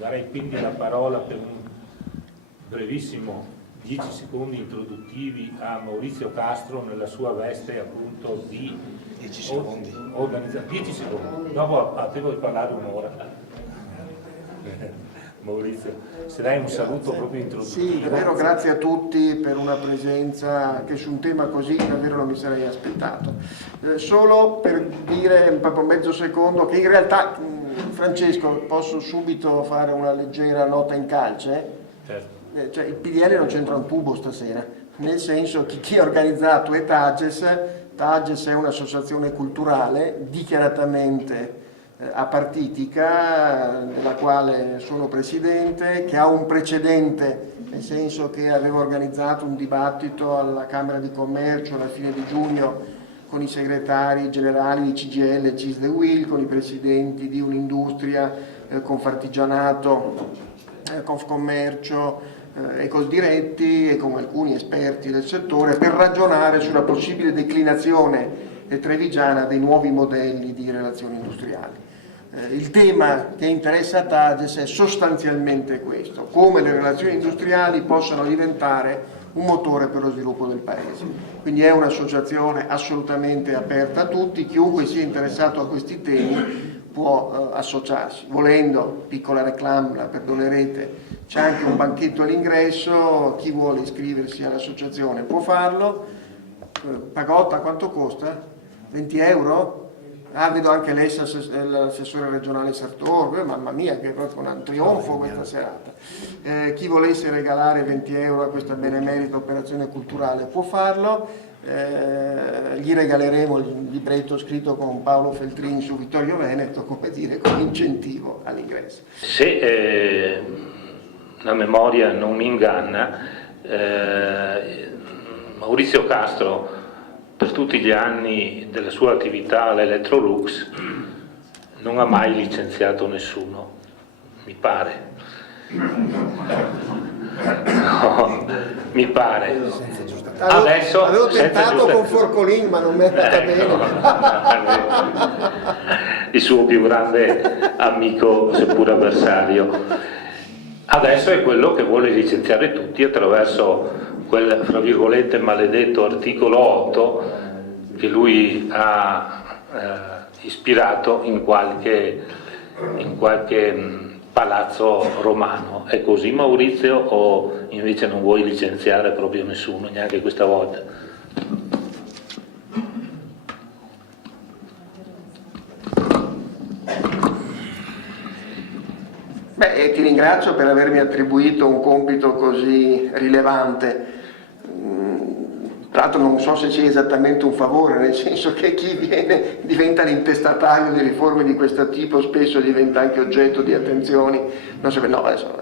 Darei quindi la parola per un brevissimo 10 secondi introduttivi a Maurizio Castro nella sua veste appunto di 10 secondi. 10 secondi, dopo a te vuoi parlare un'ora. Maurizio, se dai un saluto proprio introduttivo. Sì, davvero grazie a tutti per una presenza che su un tema così davvero non mi sarei aspettato. Solo per dire proprio mezzo secondo che in realtà, Francesco, posso subito fare una leggera nota in calce? Certo. Cioè, il PDL non c'entra un tubo stasera, nel senso che chi ha organizzato è TAGES è un'associazione culturale dichiaratamente apartitica, della quale sono presidente, che ha un precedente, nel senso che aveva organizzato un dibattito alla Camera di Commercio alla fine di giugno con i segretari generali di CGIL, CISL e UIL, con i presidenti di Un'Industria, Confartigianato, Confcommercio e Coldiretti e con alcuni esperti del settore per ragionare sulla possibile declinazione trevigiana dei nuovi modelli di relazioni industriali. Il tema che interessa a TAGES è sostanzialmente questo: come le relazioni industriali possano diventare un motore per lo sviluppo del Paese. Quindi è un'associazione assolutamente aperta a tutti, chiunque sia interessato a questi temi può associarsi. Volendo, piccola reclama, la perdonerete, c'è anche un banchetto all'ingresso, chi vuole iscriversi all'associazione può farlo. Pagotta quanto costa? 20 euro? Ah, vedo anche lei, l'assessore regionale Sartor, mamma mia, che è proprio un trionfo questa serata. Chi volesse regalare 20 euro a questa benemerita operazione culturale può farlo. Gli regaleremo il libretto scritto con Paolo Feltrin su Vittorio Veneto, come dire, come incentivo all'ingresso. Se la memoria non mi inganna, Maurizio Castro, per tutti gli anni della sua attività all'Electrolux, non ha mai licenziato nessuno, mi pare. No, mi pare. Adesso avevo tentato con Forcolin, ma non mi è andata bene. Il suo più grande amico, seppur avversario. Adesso è quello che vuole licenziare tutti attraverso quel, fra virgolette, maledetto articolo 8 che lui ha ispirato in qualche palazzo romano. È così, Maurizio, o invece non vuoi licenziare proprio nessuno, neanche questa volta? Beh, ti ringrazio per avermi attribuito un compito così rilevante. Tra l'altro non so se sia esattamente un favore, nel senso che chi viene diventa l'intestatario di riforme di questo tipo, spesso diventa anche oggetto di attenzioni. Non so, no, adesso,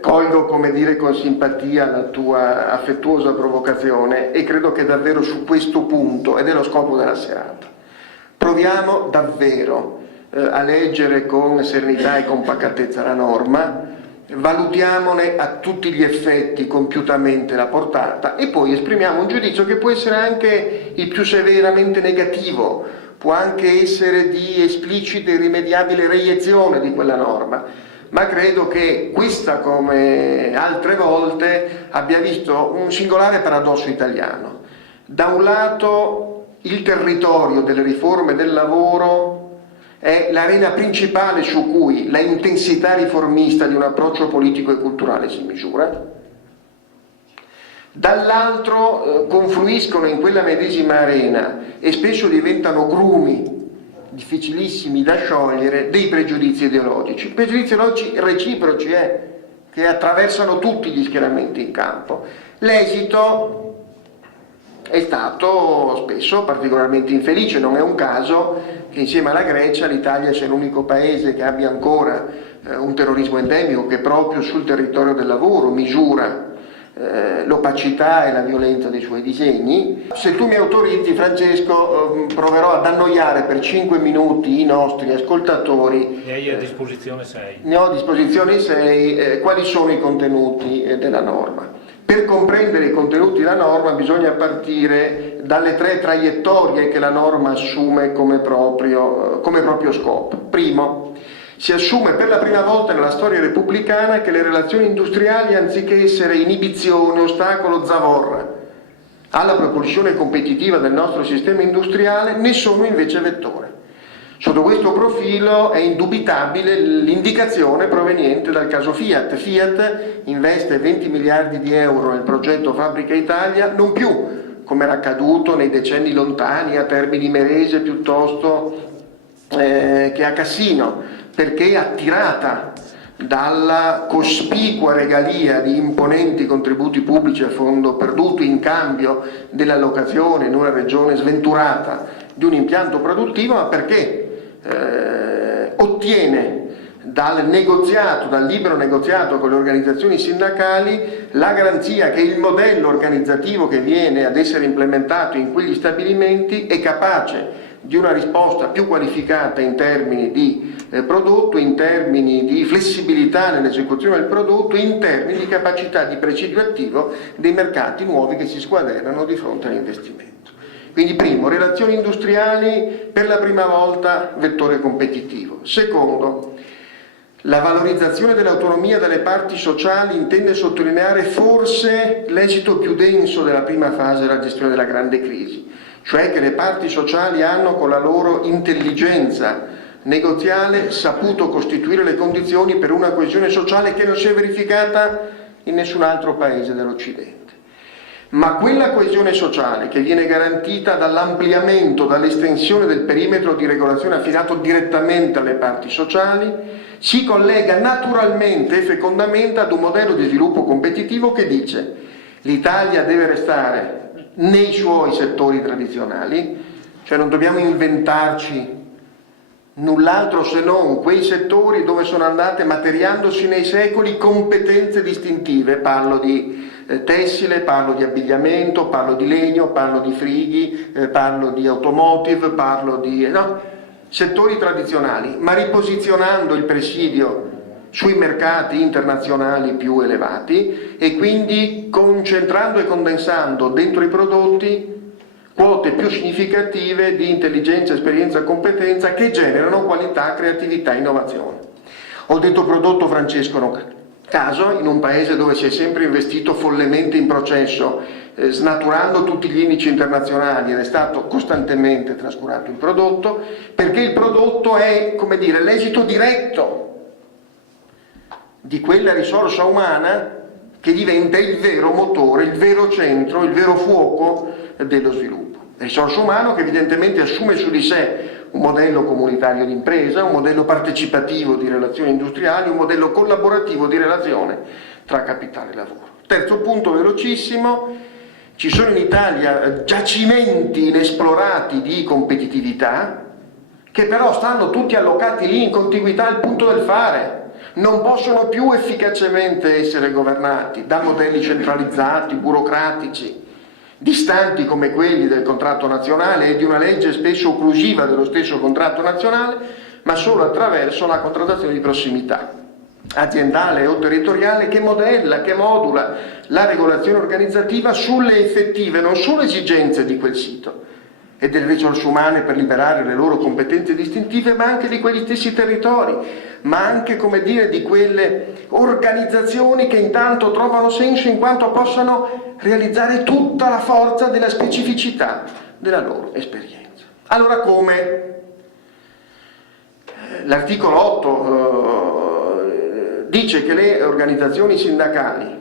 colgo, come dire, con simpatia la tua affettuosa provocazione e credo che davvero su questo punto, ed è lo scopo della serata, proviamo davvero a leggere con serenità e con pacatezza la norma, valutiamone a tutti gli effetti compiutamente la portata e poi esprimiamo un giudizio che può essere anche il più severamente negativo, può anche essere di esplicita e irrimediabile reiezione di quella norma, ma credo che questa, come altre volte, abbia visto un singolare paradosso italiano. Da un lato il territorio delle riforme del lavoro è l'arena principale su cui la intensità riformista di un approccio politico e culturale si misura. Dall'altro confluiscono in quella medesima arena e spesso diventano grumi difficilissimi da sciogliere dei pregiudizi ideologici. Pregiudizi ideologici reciproci che attraversano tutti gli schieramenti in campo. L'esito è stato spesso particolarmente infelice, non è un caso che insieme alla Grecia l'Italia sia l'unico paese che abbia ancora un terrorismo endemico che proprio sul territorio del lavoro misura l'opacità e la violenza dei suoi disegni. Se tu mi autorizzi, Francesco, proverò ad annoiare per 5 minuti i nostri ascoltatori. Ne hai a disposizione 6. Ne ho a disposizione 6. Quali sono i contenuti della norma? Per comprendere i contenuti della norma bisogna partire dalle 3 traiettorie che la norma assume come proprio scopo. Primo, si assume per la prima volta nella storia repubblicana che le relazioni industriali, anziché essere inibizione, ostacolo, zavorra alla propulsione competitiva del nostro sistema industriale, ne sono invece vettore. Sotto questo profilo è indubitabile l'indicazione proveniente dal caso Fiat. Fiat investe 20 miliardi di euro nel progetto Fabbrica Italia, non più come era accaduto nei decenni lontani a Termini Imerese piuttosto che a Cassino, perché è attirata dalla cospicua regalia di imponenti contributi pubblici a fondo perduto in cambio dell'allocazione in una regione sventurata di un impianto produttivo, ma perché ottiene dal libero negoziato con le organizzazioni sindacali la garanzia che il modello organizzativo che viene ad essere implementato in quegli stabilimenti è capace di una risposta più qualificata in termini di prodotto, in termini di flessibilità nell'esecuzione del prodotto, in termini di capacità di presidio attivo dei mercati nuovi che si squadernano di fronte all'investimento. Quindi primo, relazioni industriali per la prima volta vettore competitivo. Secondo, la valorizzazione dell'autonomia delle parti sociali intende sottolineare forse l'esito più denso della prima fase della gestione della grande crisi, cioè che le parti sociali hanno con la loro intelligenza negoziale saputo costituire le condizioni per una coesione sociale che non si è verificata in nessun altro paese dell'Occidente. Ma quella coesione sociale che viene garantita dall'ampliamento, dall'estensione del perimetro di regolazione affidato direttamente alle parti sociali, si collega naturalmente e fecondamente ad un modello di sviluppo competitivo che dice: l'Italia deve restare nei suoi settori tradizionali, cioè non dobbiamo inventarci null'altro se non quei settori dove sono andate materiandosi nei secoli competenze distintive. Parlo di tessile, parlo di abbigliamento, parlo di legno, parlo di frighi, parlo di automotive, parlo di settori tradizionali, ma riposizionando il presidio sui mercati internazionali più elevati e quindi concentrando e condensando dentro i prodotti quote più significative di intelligenza, esperienza e competenza che generano qualità, creatività e innovazione. Ho detto prodotto, Francesco, non caso, in un paese dove si è sempre investito follemente in processo, snaturando tutti gli indici internazionali, ed è stato costantemente trascurato il prodotto, perché il prodotto è, come dire, l'esito diretto di quella risorsa umana che diventa il vero motore, il vero centro, il vero fuoco dello sviluppo. Risorsa umana che evidentemente assume su di sé un modello comunitario di impresa, un modello partecipativo di relazioni industriali, un modello collaborativo di relazione tra capitale e lavoro. Terzo punto velocissimo, ci sono in Italia giacimenti inesplorati di competitività che però stanno tutti allocati lì in contiguità al punto del fare. Non possono più efficacemente essere governati da modelli centralizzati, burocratici, distanti come quelli del contratto nazionale e di una legge spesso occlusiva dello stesso contratto nazionale, ma solo attraverso la contrattazione di prossimità aziendale o territoriale che modella, che modula la regolazione organizzativa sulle effettive, non sulle esigenze di quel sito e delle risorse umane per liberare le loro competenze distintive, ma anche di quegli stessi territori, ma anche, come dire, di quelle organizzazioni che intanto trovano senso in quanto possano realizzare tutta la forza della specificità della loro esperienza. Allora come? L'articolo 8 dice che le organizzazioni sindacali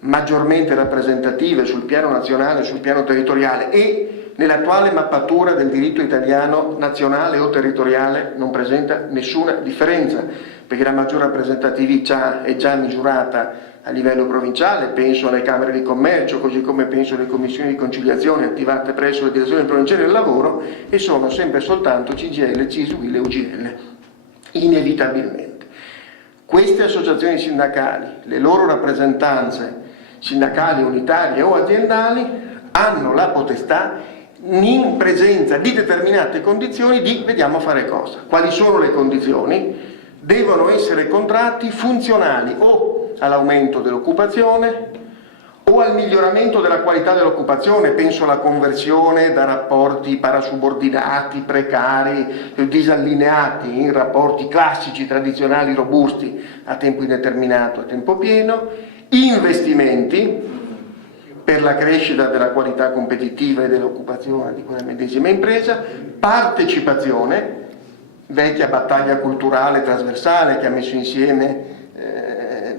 maggiormente rappresentative sul piano nazionale e sul piano territoriale e nell'attuale mappatura del diritto italiano nazionale o territoriale non presenta nessuna differenza, perché la maggior rappresentatività è già misurata a livello provinciale, penso alle camere di commercio, così come penso alle commissioni di conciliazione attivate presso le direzioni provinciali del lavoro, e sono sempre soltanto CGIL, CISL e UGL, inevitabilmente. Queste associazioni sindacali, le loro rappresentanze sindacali unitarie o aziendali, hanno la potestà in presenza di determinate condizioni di vediamo fare cosa. Quali sono le condizioni? Devono essere contratti funzionali o all'aumento dell'occupazione o al miglioramento della qualità dell'occupazione, penso alla conversione da rapporti parasubordinati, precari, disallineati in rapporti classici, tradizionali, robusti, a tempo indeterminato, a tempo pieno, investimenti per la crescita della qualità competitiva e dell'occupazione di quella medesima impresa, partecipazione, vecchia battaglia culturale trasversale che ha messo insieme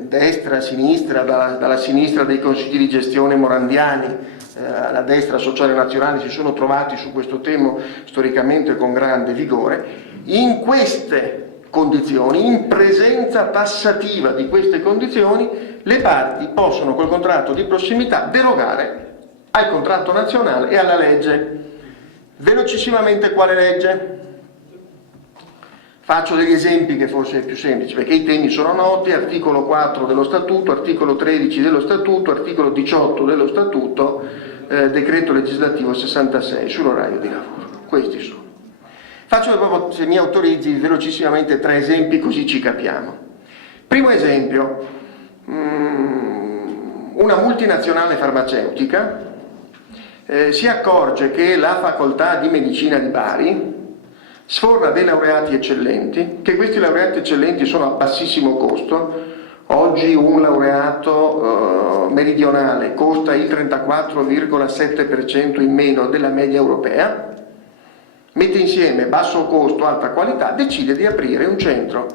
destra, sinistra, dalla sinistra dei consigli di gestione morandiani alla destra sociale nazionale si sono trovati su questo tema storicamente con grande vigore. In queste condizioni, in presenza tassativa di queste condizioni, le parti possono col contratto di prossimità derogare al contratto nazionale e alla legge. Velocissimamente quale legge? Faccio degli esempi che forse è più semplice, perché i temi sono noti: articolo 4 dello Statuto, articolo 13 dello Statuto, articolo 18 dello Statuto, decreto legislativo 66 sull'orario di lavoro. Questi sono. Faccio proprio, se mi autorizzi, velocissimamente 3 esempi così ci capiamo. Primo esempio, una multinazionale farmaceutica si accorge che la facoltà di medicina di Bari sforna dei laureati eccellenti, che questi laureati eccellenti sono a bassissimo costo. Oggi un laureato meridionale costa il 34,7% in meno della media europea, mette insieme basso costo, alta qualità, decide di aprire un centro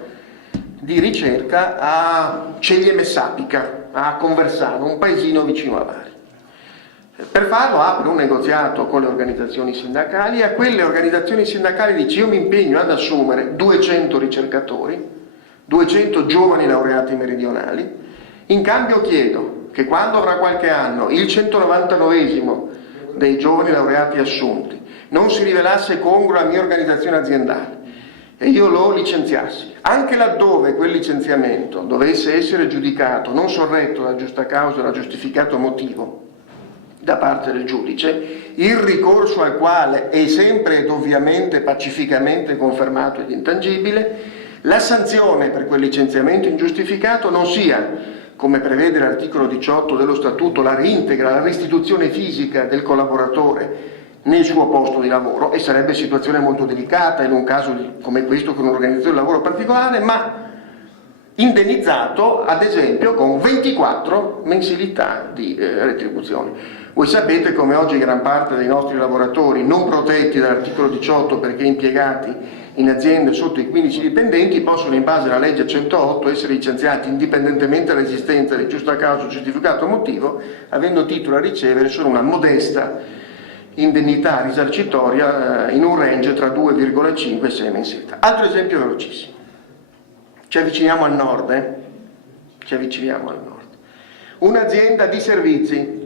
di ricerca a Ceglie Messapica, a Conversano, un paesino vicino a Bari. Per farlo apre un negoziato con le organizzazioni sindacali e a quelle organizzazioni sindacali dice: io mi impegno ad assumere 200 ricercatori, 200 giovani laureati meridionali, in cambio chiedo che quando avrà qualche anno il 199esimo dei giovani laureati assunti non si rivelasse congruo alla mia organizzazione aziendale e io lo licenziassi, anche laddove quel licenziamento dovesse essere giudicato non sorretto da giusta causa o da giustificato motivo da parte del giudice, il ricorso al quale è sempre ed ovviamente pacificamente confermato ed intangibile, la sanzione per quel licenziamento ingiustificato non sia, come prevede l'articolo 18 dello Statuto, la reintegra, la restituzione fisica del collaboratore nel suo posto di lavoro, e sarebbe situazione molto delicata in un caso come questo con un'organizzazione di lavoro particolare, ma indennizzato ad esempio con 24 mensilità di retribuzione. Voi sapete come oggi gran parte dei nostri lavoratori non protetti dall'articolo 18 perché impiegati in aziende sotto i 15 dipendenti possono in base alla legge 108 essere licenziati indipendentemente dall'esistenza di giusta causa o giustificato motivo, avendo titolo a ricevere solo una modesta indennità risarcitoria in un range tra 2,5 e 6 mensilità. Altro esempio velocissimo. Ci avviciniamo al nord, Ci avviciniamo al nord. Un'azienda di servizi,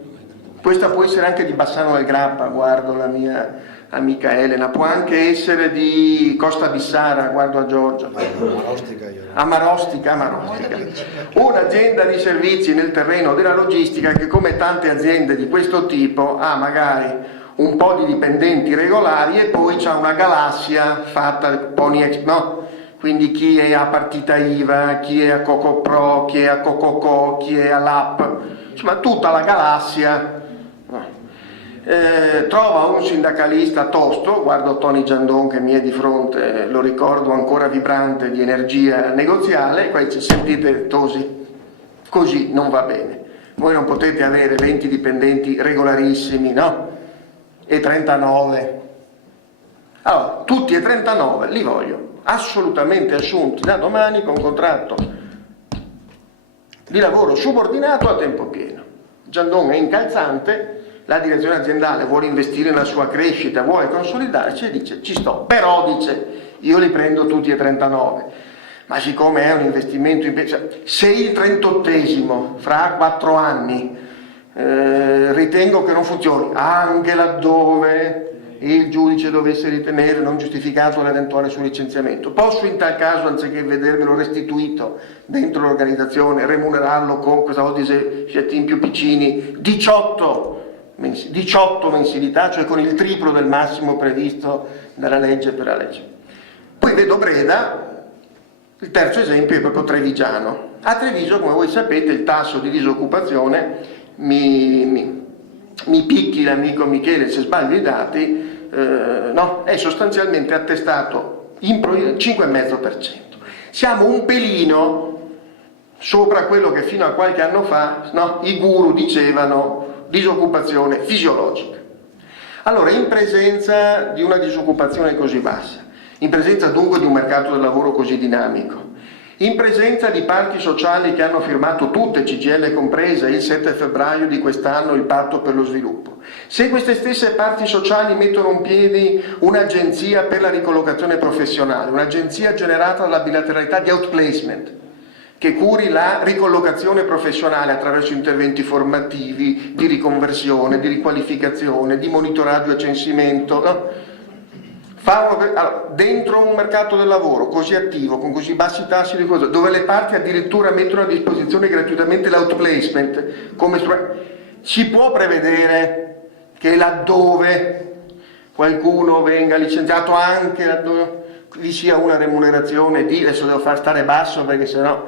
questa può essere anche di Bassano del Grappa, guardo la mia amica Elena, può anche essere di Costa Bissara, guardo a Giorgio. Amarostica. Un'azienda di servizi nel terreno della logistica che, come tante aziende di questo tipo, ha magari un po' di dipendenti regolari e poi c'ha una galassia fatta Pony, no? Quindi chi è a partita IVA, chi è a Cocopro, chi è a Cococò, chi è all'app, insomma tutta la galassia. Trova un sindacalista tosto, guardo Tony Giandon che mi è di fronte, lo ricordo ancora vibrante di energia negoziale, e poi dice: sentite Tosi, così non va bene, voi non potete avere 20 dipendenti regolarissimi, no? E 39. Allora, tutti e 39 li voglio assolutamente assunti da domani con contratto di lavoro subordinato a tempo pieno. Giandon è incalzante, la direzione aziendale vuole investire nella sua crescita, vuole consolidarsi e dice: ci sto, però dice io li prendo tutti e 39, ma siccome è un investimento se il 38esimo fra 4 anni ritengo che non funzioni, anche laddove il giudice dovesse ritenere non giustificato l'eventuale suo licenziamento, posso in tal caso, anziché vedermelo restituito dentro l'organizzazione, remunerarlo con, questa volta in più piccini, 18 mensilità, cioè con il triplo del massimo previsto dalla legge per la legge. Poi vedo Breda, il terzo esempio è proprio Trevigiano. A Treviso, come voi sapete, il tasso di disoccupazione mi picchi l'amico Michele se sbaglio i dati, no, è sostanzialmente attestato in 5,5%. Siamo un pelino sopra quello che fino a qualche anno fa, no, i guru dicevano disoccupazione fisiologica. Allora, in presenza di una disoccupazione così bassa, in presenza dunque di un mercato del lavoro così dinamico, in presenza di parti sociali che hanno firmato tutte, CGIL compresa, il 7 febbraio di quest'anno il patto per lo sviluppo, se queste stesse parti sociali mettono in piedi un'agenzia per la ricollocazione professionale, un'agenzia generata dalla bilateralità di outplacement, che curi la ricollocazione professionale attraverso interventi formativi, di riconversione, di riqualificazione, di monitoraggio e censimento, no? Dentro un mercato del lavoro così attivo, con così bassi tassi di cosa, dove le parti addirittura mettono a disposizione gratuitamente l'outplacement, come si può prevedere che laddove qualcuno venga licenziato, anche laddove vi sia una remunerazione di, adesso devo far stare basso perché sennò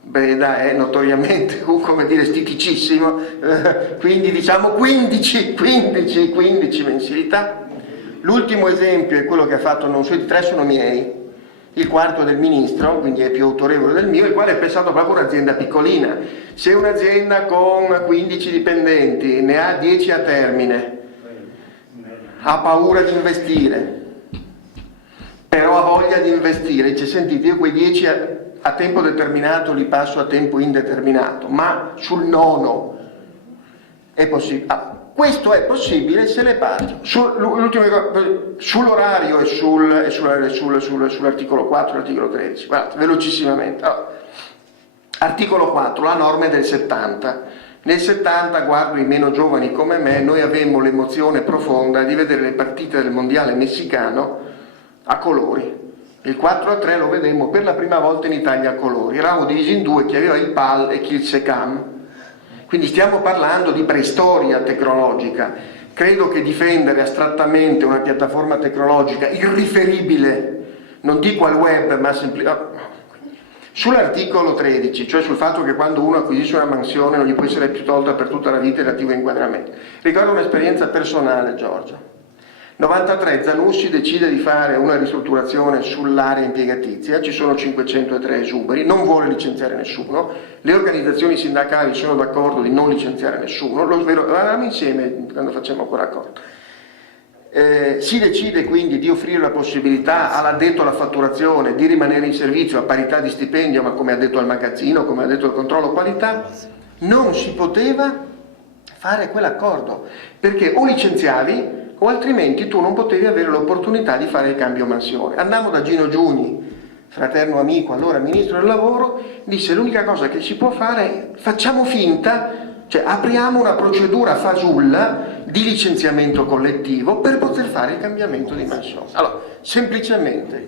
Breda è notoriamente, come dire, stiticissimo, quindi diciamo 15 mensilità. L'ultimo esempio è quello che ha fatto, non so, 3 sono miei, il quarto del ministro, quindi è più autorevole del mio, il quale è pensato proprio un'azienda piccolina. Se un'azienda con 15 dipendenti ne ha 10 a termine, ha paura di investire, però ha voglia di investire, dice sentite, io quei 10 a tempo determinato li passo a tempo indeterminato, ma sul nono è possibile. Questo è possibile se le parti, sull'orario e sull'articolo 4 e l'articolo 13, guardate, velocissimamente. Allora, articolo 4, la norma è del 70. Nel 70, guardo i meno giovani come me, noi avemmo l'emozione profonda di vedere le partite del mondiale messicano a colori. Il 4-3 lo vedemmo per la prima volta in Italia a colori. Eravamo divisi in due, chi aveva il PAL e chi il SECAM. Quindi stiamo parlando di preistoria tecnologica. Credo che difendere astrattamente una piattaforma tecnologica irriferibile, non dico al web, ma sull'articolo 13, cioè sul fatto che quando uno acquisisce una mansione non gli può essere più tolta per tutta la vita il relativo inquadramento. Ricordo un'esperienza personale, Giorgio. 93 Zanussi decide di fare una ristrutturazione sull'area impiegatizia, ci sono 503 esuberi, non vuole licenziare nessuno, le organizzazioni sindacali sono d'accordo di non licenziare nessuno, eravamo insieme quando facciamo ancora accordo. Si decide quindi di offrire la possibilità all'addetto alla fatturazione di rimanere in servizio a parità di stipendio, ma come addetto al magazzino, come addetto al controllo qualità, non si poteva fare quell'accordo, perché o licenziavi o altrimenti tu non potevi avere l'opportunità di fare il cambio mansione. Andammo da Gino Giugni, fraterno amico, allora ministro del lavoro, disse l'unica cosa che si può fare è facciamo finta, cioè apriamo una procedura fasulla di licenziamento collettivo per poter fare il cambiamento di mansione. Allora, semplicemente,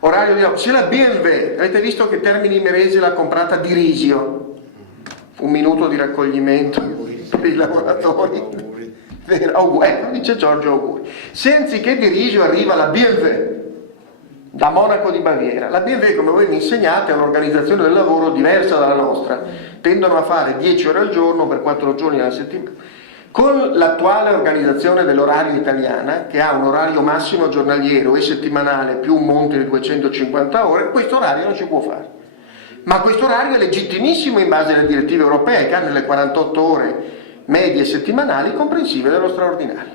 orario di lavoro. Se la BMW, avete visto che Termini Imerese l'ha comprata di Risio, un minuto di raccoglimento per i lavoratori, ecco, dice Giorgio auguri. Se anziché di Risio arriva la BMW da Monaco di Baviera, la BMW, come voi mi insegnate, è un'organizzazione del lavoro diversa dalla nostra, tendono a fare 10 ore al giorno per 4 giorni alla settimana. Con l'attuale organizzazione dell'orario italiana, che ha un orario massimo giornaliero e settimanale più un monte di 250 ore, questo orario non si può fare. Ma questo orario è legittimissimo in base alle direttive europee, che hanno le 48 ore medie settimanali comprensive dello straordinario.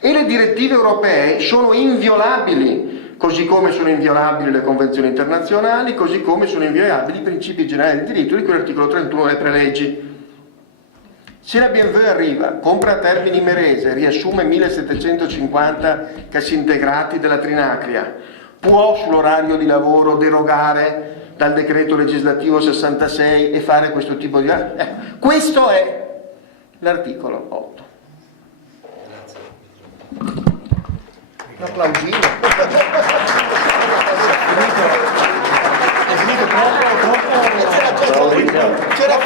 E le direttive europee sono inviolabili, così come sono inviolabili le convenzioni internazionali, così come sono inviolabili i principi generali di diritto di cui l'articolo 31 delle preleggi. Se la BMW arriva, compra a Termini Imerese, riassume 1750 cassintegrati della Trinacria, può sull'orario di lavoro derogare dal decreto legislativo 66 e fare questo tipo di... questo è l'articolo 8. Un applausino. C'era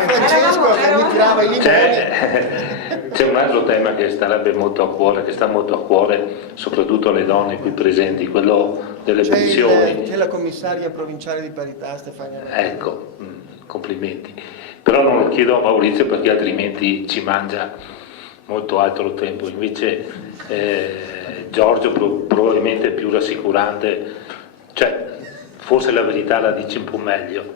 Francesco che mi tirava i limoni. C'è un altro tema che starebbe molto a cuore, che sta molto a cuore, soprattutto alle donne qui presenti, quello delle pensioni. C'è la commissaria provinciale di parità, Stefania. Ecco, complimenti. Però non lo chiedo a Maurizio perché altrimenti ci mangia molto altro tempo, invece Giorgio probabilmente è più rassicurante, cioè forse la verità la dice un po' meglio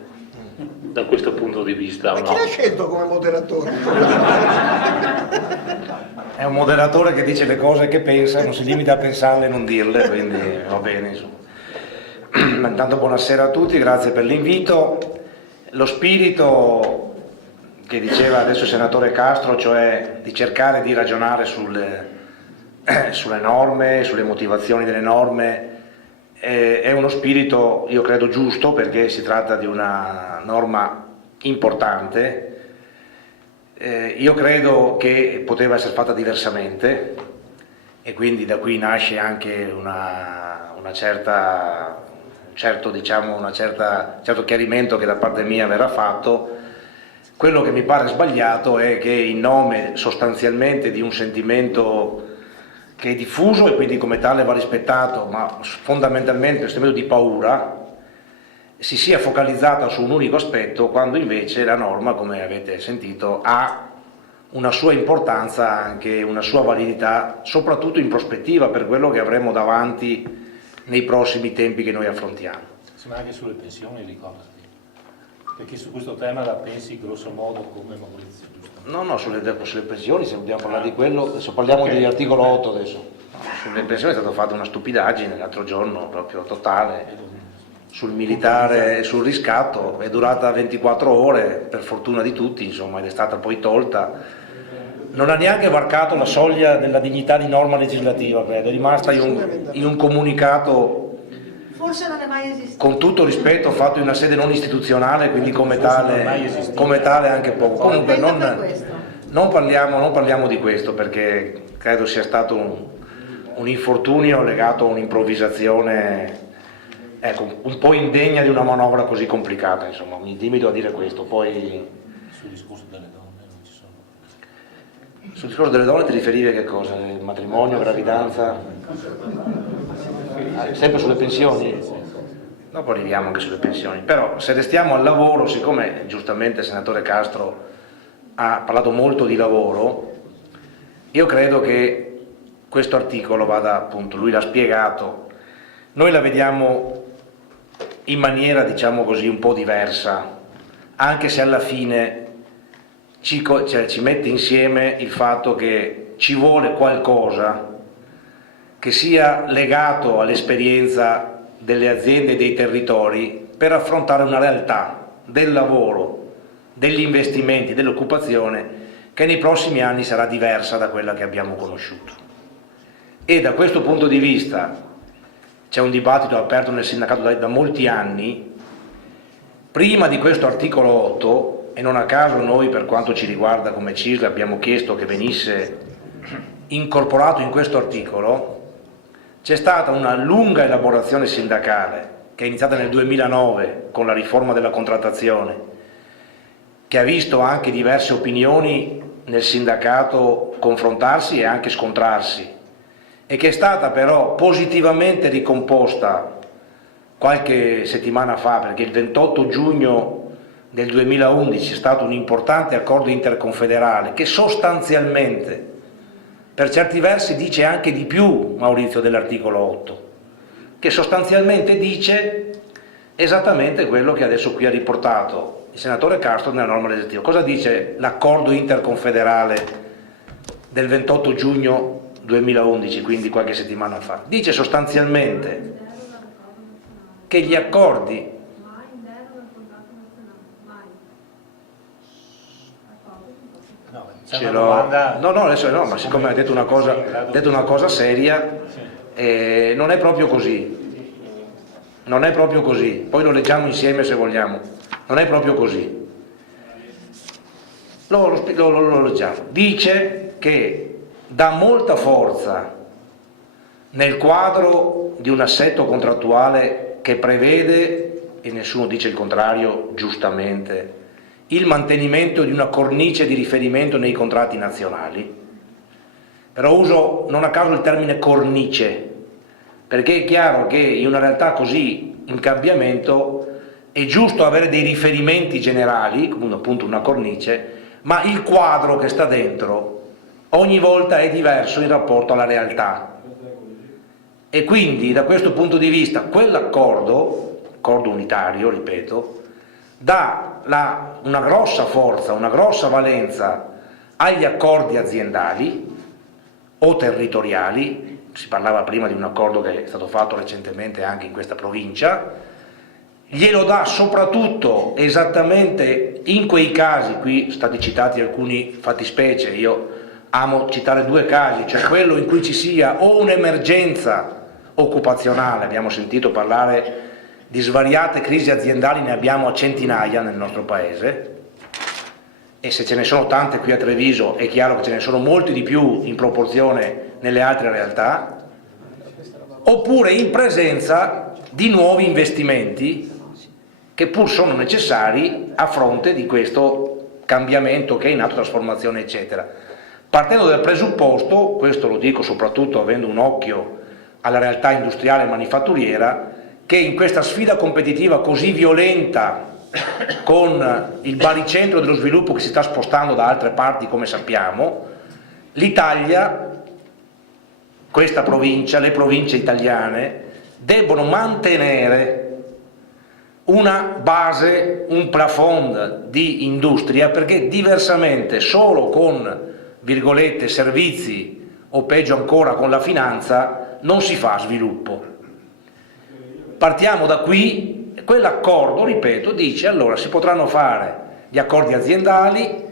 da questo punto di vista. Ma o chi no? l'ha scelto come moderatore? È un moderatore che dice le cose che pensa, non si limita a pensarle e non dirle, quindi va bene, insomma. Intanto buonasera a tutti, grazie per l'invito. Lo spirito che diceva adesso il senatore Castro, cioè di cercare di ragionare sulle norme, sulle motivazioni delle norme, è uno spirito, io credo, giusto, perché si tratta di una norma importante. Io credo che poteva essere fatta diversamente e quindi da qui nasce anche un certo chiarimento che da parte mia verrà fatto. Quello che mi pare sbagliato è che in nome sostanzialmente di un sentimento che è diffuso e quindi come tale va rispettato, ma fondamentalmente un sentimento di paura, si sia focalizzata su un unico aspetto, quando invece la norma, come avete sentito, ha una sua importanza, anche una sua validità, soprattutto in prospettiva per quello che avremo davanti nei prossimi tempi che noi affrontiamo. Ma anche sulle pensioni, ricordati, perché su questo tema la pensi grosso modo come Maurizio, giusto? No, sulle pensioni, se dobbiamo parlare di quello, adesso parliamo dell'articolo 8 adesso. Sulle pensioni è stata fatta una stupidaggine l'altro giorno, proprio totale. Sul militare e sul riscatto, è durata 24 ore, per fortuna di tutti, insomma, ed è stata poi tolta. Non ha neanche varcato la soglia della dignità di norma legislativa, credo, è rimasta in un comunicato, forse non è mai esistito, con tutto rispetto, fatto in una sede non istituzionale, quindi come tale anche poco. Comunque non parliamo di questo, perché credo sia stato un infortunio legato a un'improvvisazione, ecco, un po' indegna di una manovra così complicata, insomma, mi limito a dire questo. Poi Sul discorso delle donne non ci sono. sul discorso delle donne ti riferivi a che cosa? Matrimonio, gravidanza? Sempre sulle pensioni? Dopo arriviamo anche sulle pensioni, però se restiamo al lavoro, siccome giustamente il senatore Castro ha parlato molto di lavoro, io credo che questo articolo vada, appunto, lui l'ha spiegato, noi la vediamo in maniera, diciamo così, un po' diversa, anche se alla fine ci mette insieme il fatto che ci vuole qualcosa che sia legato all'esperienza delle aziende e dei territori per affrontare una realtà del lavoro, degli investimenti, dell'occupazione che nei prossimi anni sarà diversa da quella che abbiamo conosciuto. E da questo punto di vista c'è un dibattito aperto nel sindacato da molti anni. Prima di questo articolo 8, e non a caso noi, per quanto ci riguarda come CISL, abbiamo chiesto che venisse incorporato in questo articolo, c'è stata una lunga elaborazione sindacale che è iniziata nel 2009 con la riforma della contrattazione, che ha visto anche diverse opinioni nel sindacato confrontarsi e anche scontrarsi, e che è stata però positivamente ricomposta qualche settimana fa, perché il 28 giugno del 2011 è stato un importante accordo interconfederale che sostanzialmente, per certi versi, dice anche di più, Maurizio, dell'articolo 8, che sostanzialmente dice esattamente quello che adesso qui ha riportato il senatore Castro nella norma legislativa. Cosa dice l'accordo interconfederale del 28 giugno 2011, quindi qualche settimana fa? Dice sostanzialmente che gli accordi ma siccome ha detto una cosa seria, non è proprio così, poi lo leggiamo insieme se vogliamo, non è proprio così, lo leggiamo. Dice che dà molta forza nel quadro di un assetto contrattuale che prevede, e nessuno dice il contrario, giustamente, il mantenimento di una cornice di riferimento nei contratti nazionali. Però uso non a caso il termine cornice, perché è chiaro che in una realtà così in cambiamento è giusto avere dei riferimenti generali, come appunto una cornice, ma il quadro che sta dentro ogni volta è diverso in rapporto alla realtà. E quindi da questo punto di vista quell'accordo, accordo unitario, ripeto, dà una grossa forza, una grossa valenza agli accordi aziendali o territoriali. Si parlava prima di un accordo che è stato fatto recentemente anche in questa provincia, glielo dà soprattutto esattamente in quei casi, qui sono stati citati alcuni fattispecie, io amo citare due casi, cioè quello in cui ci sia o un'emergenza occupazionale, abbiamo sentito parlare di svariate crisi aziendali, ne abbiamo a centinaia nel nostro paese, e se ce ne sono tante qui a Treviso è chiaro che ce ne sono molti di più in proporzione nelle altre realtà, oppure in presenza di nuovi investimenti che pur sono necessari a fronte di questo cambiamento che è in atto, trasformazione eccetera. Partendo dal presupposto, questo lo dico soprattutto avendo un occhio alla realtà industriale e manifatturiera, che in questa sfida competitiva così violenta, con il baricentro dello sviluppo che si sta spostando da altre parti come sappiamo, l'Italia, questa provincia, le province italiane debbono mantenere una base, un plafond di industria, perché diversamente solo con virgolette servizi o peggio ancora con la finanza non si fa sviluppo. Partiamo da qui, quell'accordo, ripeto, dice allora si potranno fare gli accordi aziendali,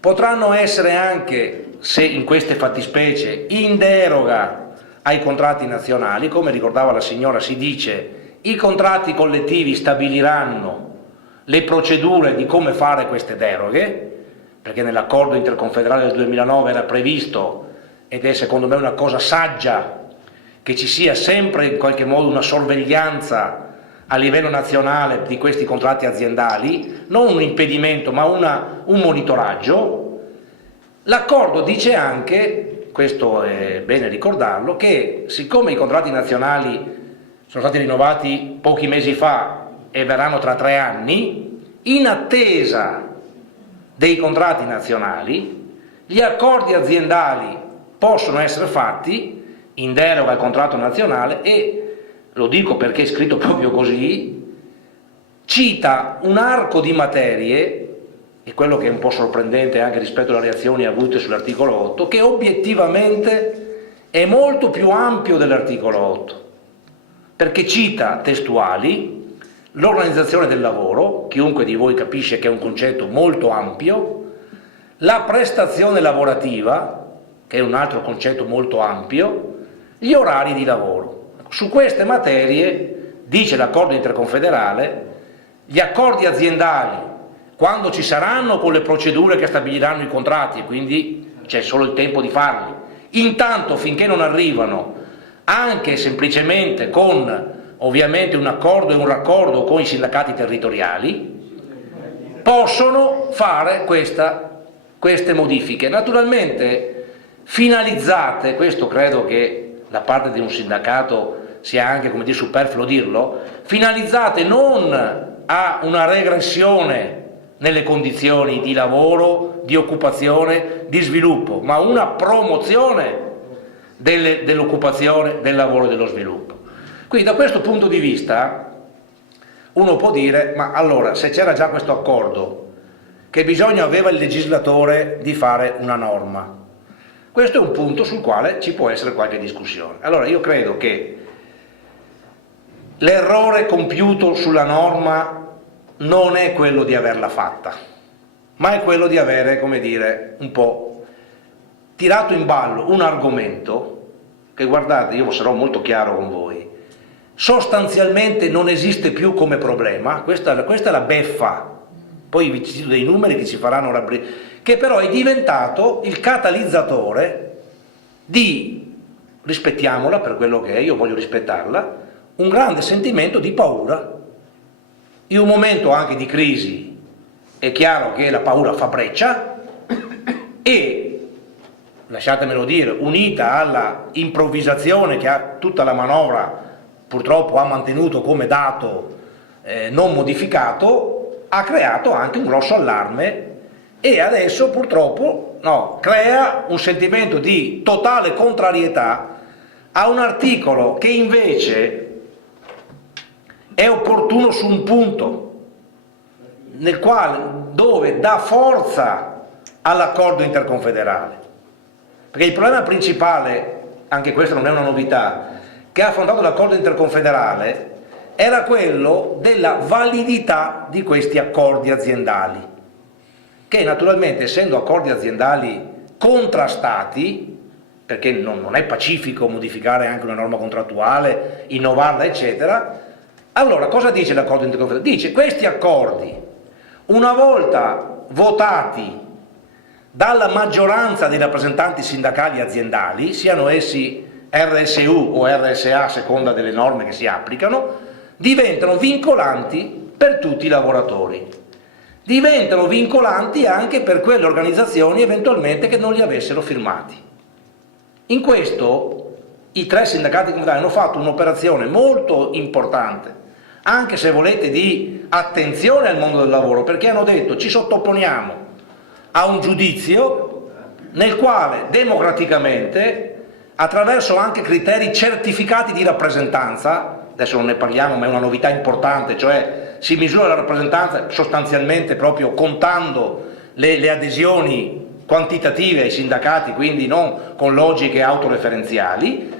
potranno essere anche, se in queste fattispecie, in deroga ai contratti nazionali, come ricordava la signora, si dice i contratti collettivi stabiliranno le procedure di come fare queste deroghe, perché nell'accordo interconfederale del 2009 era previsto, ed è secondo me una cosa saggia, che ci sia sempre in qualche modo una sorveglianza a livello nazionale di questi contratti aziendali, non un impedimento ma un monitoraggio. L'accordo dice anche, questo è bene ricordarlo, che siccome i contratti nazionali sono stati rinnovati pochi mesi fa e verranno tra 3 anni, in attesa dei contratti nazionali, gli accordi aziendali possono essere fatti in deroga al contratto nazionale e, lo dico perché è scritto proprio così, cita un arco di materie, e quello che è un po' sorprendente anche rispetto alle reazioni avute sull'articolo 8, che obiettivamente è molto più ampio dell'articolo 8, perché cita testuali l'organizzazione del lavoro, chiunque di voi capisce che è un concetto molto ampio, la prestazione lavorativa, che è un altro concetto molto ampio, gli orari di lavoro. Su queste materie, dice l'accordo interconfederale, gli accordi aziendali, quando ci saranno con le procedure che stabiliranno i contratti, e quindi c'è solo il tempo di farli, intanto finché non arrivano, anche semplicemente con ovviamente un accordo e un raccordo con i sindacati territoriali, possono fare queste modifiche, naturalmente finalizzate, questo credo che da parte di un sindacato sia anche, come dire, superfluo dirlo, finalizzate non a una regressione nelle condizioni di lavoro, di occupazione, di sviluppo, ma una promozione dell'occupazione, del lavoro e dello sviluppo. Quindi da questo punto di vista uno può dire, ma allora se c'era già questo accordo, che bisogno aveva il legislatore di fare una norma? Questo è un punto sul quale ci può essere qualche discussione. Allora io credo che l'errore compiuto sulla norma non è quello di averla fatta, ma è quello di avere, come dire, un po' tirato in ballo un argomento che, guardate, io sarò molto chiaro con voi, sostanzialmente non esiste più come problema, questa è la beffa, poi vi cito dei numeri che ci faranno che però è diventato il catalizzatore di, rispettiamola per quello che è, io voglio rispettarla, un grande sentimento di paura. In un momento anche di crisi è chiaro che la paura fa breccia e, lasciatemelo dire, unita alla improvvisazione che tutta la manovra purtroppo ha mantenuto come dato non modificato, ha creato anche un grosso allarme e adesso purtroppo crea un sentimento di totale contrarietà a un articolo che invece è opportuno su un punto dove dà forza all'accordo interconfederale, perché il problema principale, anche questa non è una novità, che ha affrontato l'accordo interconfederale era quello della validità di questi accordi aziendali, che naturalmente, essendo accordi aziendali contrastati, perché non è pacifico modificare anche una norma contrattuale, innovarla eccetera, allora cosa dice l'accordo interconfederale? Dice: questi accordi, una volta votati dalla maggioranza dei rappresentanti sindacali aziendali, siano essi RSU o RSA a seconda delle norme che si applicano, diventano vincolanti per tutti i lavoratori. Diventano vincolanti anche per quelle organizzazioni eventualmente che non li avessero firmati. In questo i 3 sindacati comunitari hanno fatto un'operazione molto importante, anche se volete di attenzione al mondo del lavoro, perché hanno detto: ci sottoponiamo a un giudizio nel quale democraticamente, attraverso anche criteri certificati di rappresentanza, adesso non ne parliamo ma è una novità importante, cioè si misura la rappresentanza sostanzialmente proprio contando le adesioni quantitative ai sindacati, quindi non con logiche autoreferenziali,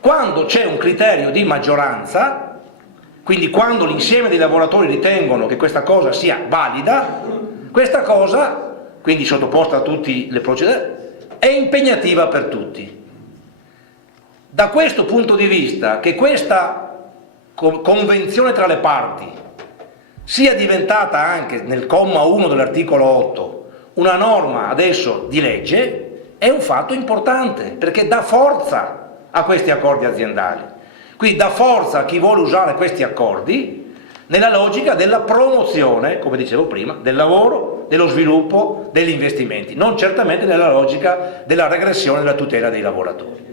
quando c'è un criterio di maggioranza, quindi quando l'insieme dei lavoratori ritengono che questa cosa sia valida, questa cosa, quindi sottoposta a tutte le procedure, è impegnativa per tutti. Da questo punto di vista, che questa convenzione tra le parti sia diventata anche nel comma 1 dell'articolo 8 una norma adesso di legge, è un fatto importante, perché dà forza a questi accordi aziendali. Quindi dà forza a chi vuole usare questi accordi nella logica della promozione, come dicevo prima, del lavoro, dello sviluppo, degli investimenti, non certamente nella logica della regressione della tutela dei lavoratori.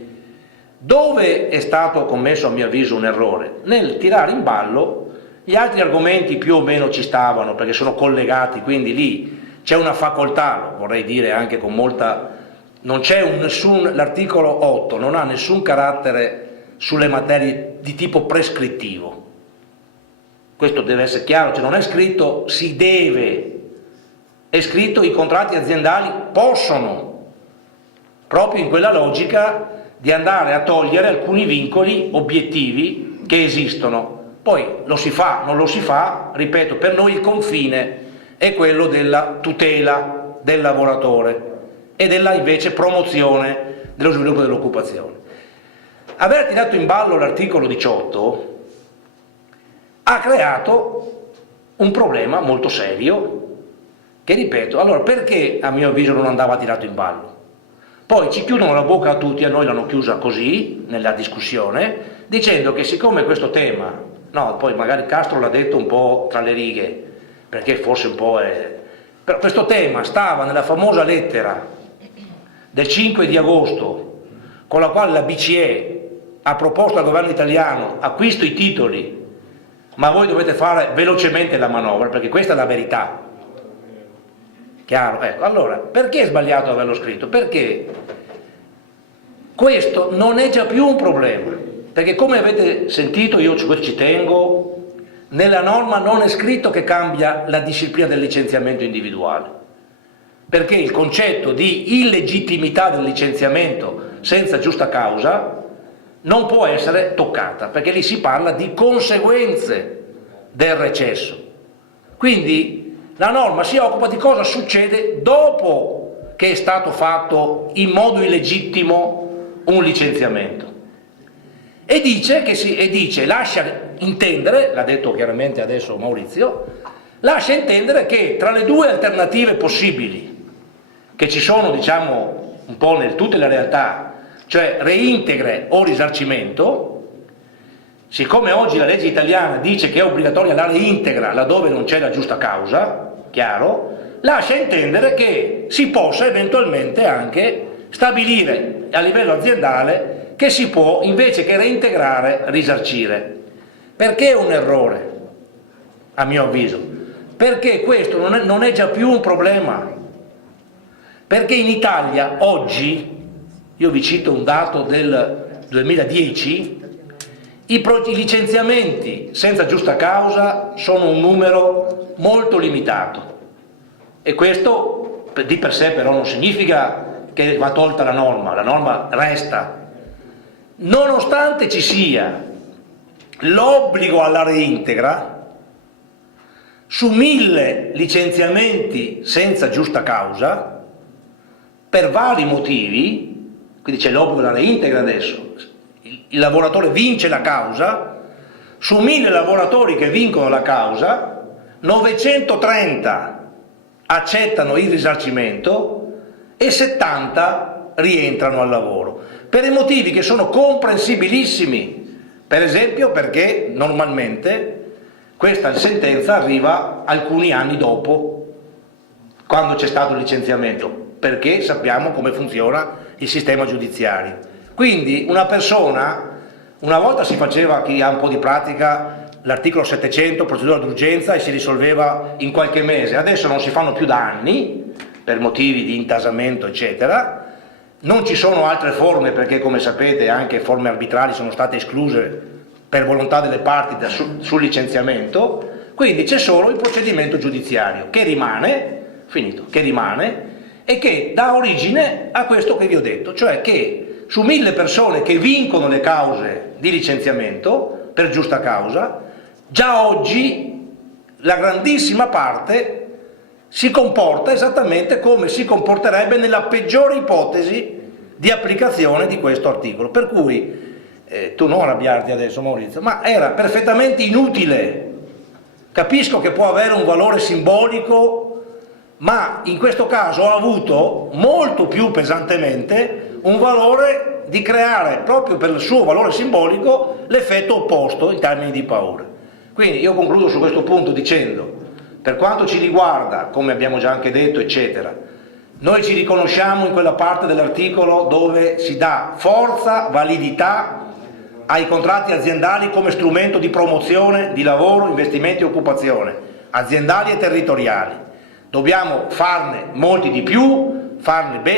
Dove è stato commesso, a mio avviso, un errore? Nel tirare in ballo gli altri argomenti più o meno ci stavano, perché sono collegati, quindi lì c'è una facoltà, vorrei dire anche con molta... non c'è l'articolo 8 non ha nessun carattere sulle materie di tipo prescrittivo. Questo deve essere chiaro, cioè non è scritto si deve, è scritto i contratti aziendali possono, proprio in quella logica di andare a togliere alcuni vincoli obiettivi che esistono. Poi lo si fa, non lo si fa, ripeto, per noi il confine è quello della tutela del lavoratore e della invece promozione dello sviluppo dell'occupazione. Aver tirato in ballo l'articolo 18 ha creato un problema molto serio che, ripeto, allora perché a mio avviso non andava tirato in ballo? Poi ci chiudono la bocca a tutti, a noi l'hanno chiusa così nella discussione, dicendo che siccome questo tema, no, poi magari Castro l'ha detto un po' tra le righe, perché forse un po' è... però questo tema stava nella famosa lettera del 5 di agosto con la quale la BCE ha proposto al governo italiano: acquisto i titoli, ma voi dovete fare velocemente la manovra, perché questa è la verità. Chiaro? Ecco, allora, perché è sbagliato averlo scritto? Perché questo non è già più un problema, perché come avete sentito, io ci tengo, nella norma non è scritto che cambia la disciplina del licenziamento individuale, perché il concetto di illegittimità del licenziamento senza giusta causa non può essere toccata, perché lì si parla di conseguenze del recesso. Quindi la norma si occupa di cosa succede dopo che è stato fatto in modo illegittimo un licenziamento. E dice, lascia intendere, l'ha detto chiaramente adesso Maurizio, lascia intendere che tra le due alternative possibili che ci sono, diciamo, un po' in tutte le realtà, cioè reintegre o risarcimento, siccome oggi la legge italiana dice che è obbligatoria la reintegra laddove non c'è la giusta causa, chiaro, lascia intendere che si possa eventualmente anche stabilire a livello aziendale che si può, invece che reintegrare, risarcire. Perché è un errore? a mio avviso, perché questo non è già più un problema, perché in Italia oggi, io vi cito un dato del 2010, i licenziamenti senza giusta causa sono un numero molto limitato, e questo di per sé però non significa che va tolta la norma resta, nonostante ci sia l'obbligo alla reintegra su 1000 licenziamenti senza giusta causa per vari motivi. Quindi c'è l'obbligo alla reintegra adesso, il lavoratore vince la causa, su 1000 lavoratori che vincono la causa 930 accettano il risarcimento e 70 rientrano al lavoro, per i motivi che sono comprensibilissimi. Per esempio perché normalmente questa sentenza arriva alcuni anni dopo, quando c'è stato il licenziamento, perché sappiamo come funziona il sistema giudiziario. Quindi una persona, una volta si faceva, chi ha un po' di pratica, l'articolo 700, procedura d'urgenza, e si risolveva in qualche mese. Adesso non si fanno più da anni, per motivi di intasamento eccetera. Non ci sono altre forme, perché come sapete anche forme arbitrali sono state escluse per volontà delle parti sul licenziamento, quindi c'è solo il procedimento giudiziario che rimane, finito, che rimane, e che dà origine a questo che vi ho detto, cioè che su 1000 persone che vincono le cause di licenziamento per giusta causa, già oggi la grandissima parte si comporta esattamente come si comporterebbe nella peggiore ipotesi di applicazione di questo articolo. Per cui, tu non arrabbiarti adesso Maurizio, ma era perfettamente inutile. Capisco che può avere un valore simbolico, ma in questo caso ha avuto molto più pesantemente un valore di creare, proprio per il suo valore simbolico, l'effetto opposto in termini di paura. Quindi io concludo su questo punto dicendo: per quanto ci riguarda, come abbiamo già anche detto, eccetera, noi ci riconosciamo in quella parte dell'articolo dove si dà forza, validità ai contratti aziendali come strumento di promozione di lavoro, investimenti e occupazione, aziendali e territoriali. Dobbiamo farne molti di più,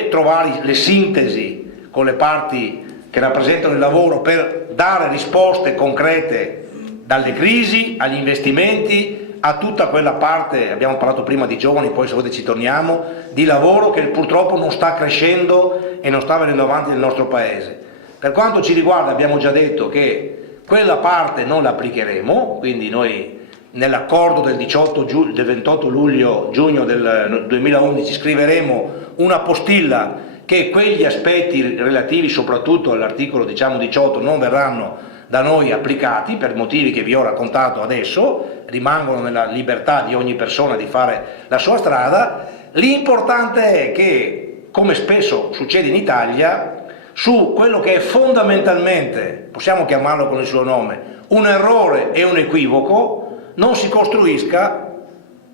trovare le sintesi con le parti che rappresentano il lavoro per dare risposte concrete, dalle crisi agli investimenti, a tutta quella parte, abbiamo parlato prima di giovani, poi se volete ci torniamo, di lavoro che purtroppo non sta crescendo e non sta venendo avanti nel nostro paese. Per quanto ci riguarda abbiamo già detto che quella parte non la applicheremo, quindi noi nell'accordo del 28 giugno del 2011 scriveremo una postilla che quegli aspetti relativi soprattutto all'articolo 18 non verranno da noi applicati per motivi che vi ho raccontato adesso, rimangono nella libertà di ogni persona di fare la sua strada. L'importante è che, come spesso succede in Italia, su quello che è fondamentalmente, possiamo chiamarlo con il suo nome, un errore e un equivoco, non si costruisca,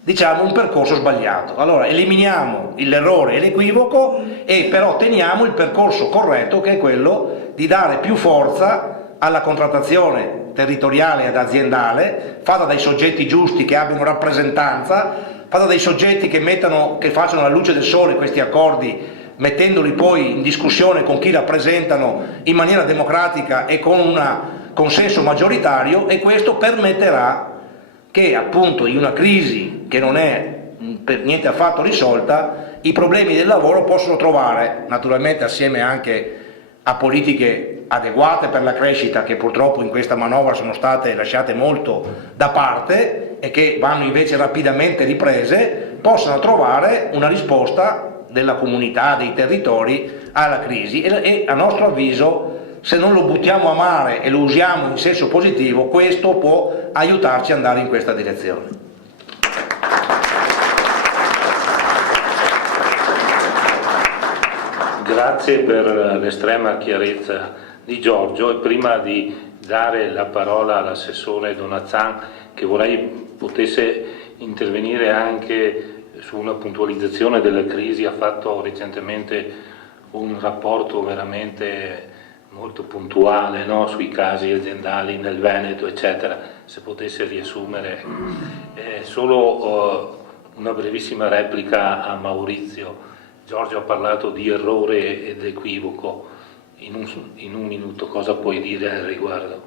diciamo, un percorso sbagliato. Allora eliminiamo l'errore e l'equivoco e però teniamo il percorso corretto, che è quello di dare più forza alla contrattazione territoriale ed aziendale, fatta dai soggetti giusti che abbiano rappresentanza, fatta dai soggetti che facciano alla luce del sole questi accordi, mettendoli poi in discussione con chi rappresentano in maniera democratica e con un consenso maggioritario, e questo permetterà che appunto in una crisi che non è per niente affatto risolta, i problemi del lavoro possono trovare, naturalmente assieme anche a politiche adeguate per la crescita che purtroppo in questa manovra sono state lasciate molto da parte e che vanno invece rapidamente riprese, possano trovare una risposta della comunità, dei territori alla crisi e a nostro avviso, se non lo buttiamo a mare e lo usiamo in senso positivo, questo può aiutarci ad andare in questa direzione. Grazie per l'estrema chiarezza di Giorgio, e prima di dare la parola all'assessore Donazzan, che vorrei potesse intervenire anche su una puntualizzazione della crisi, ha fatto recentemente un rapporto veramente molto puntuale, no? Sui casi aziendali nel Veneto eccetera. se potesse riassumere solo una brevissima replica a Maurizio. Giorgio ha parlato di errore ed equivoco. In un minuto cosa puoi dire al riguardo?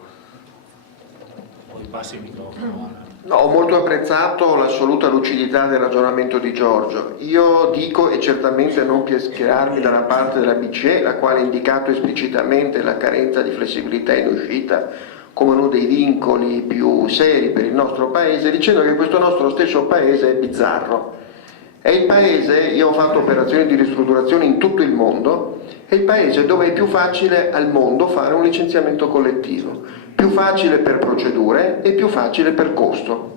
Poi passi il microfono. No, ho molto apprezzato l'assoluta lucidità del ragionamento di Giorgio. Io dico, e certamente non per schierarmi dalla parte della BCE, la quale ha indicato esplicitamente la carenza di flessibilità in uscita come uno dei vincoli più seri per il nostro Paese, dicendo che questo nostro stesso Paese è bizzarro. È il Paese, io ho fatto operazioni di ristrutturazione in tutto il mondo, è il Paese dove è più facile al mondo fare un licenziamento collettivo. Più facile per procedure e più facile per costo.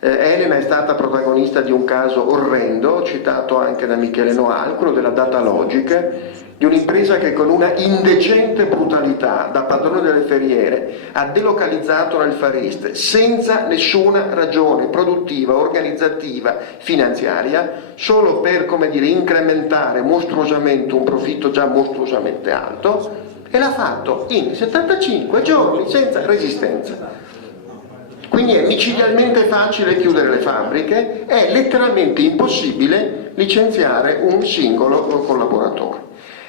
Elena è stata protagonista di un caso orrendo, citato anche da Michele Noal, quello della Data Logic, di un'impresa che con una indecente brutalità da padrone delle ferriere ha delocalizzato nel Far East senza nessuna ragione produttiva, organizzativa, finanziaria, solo per, come dire, incrementare mostruosamente un profitto già mostruosamente alto, e l'ha fatto in 75 giorni senza resistenza. Quindi è micidialmente facile chiudere le fabbriche, è letteralmente impossibile licenziare un singolo collaboratore.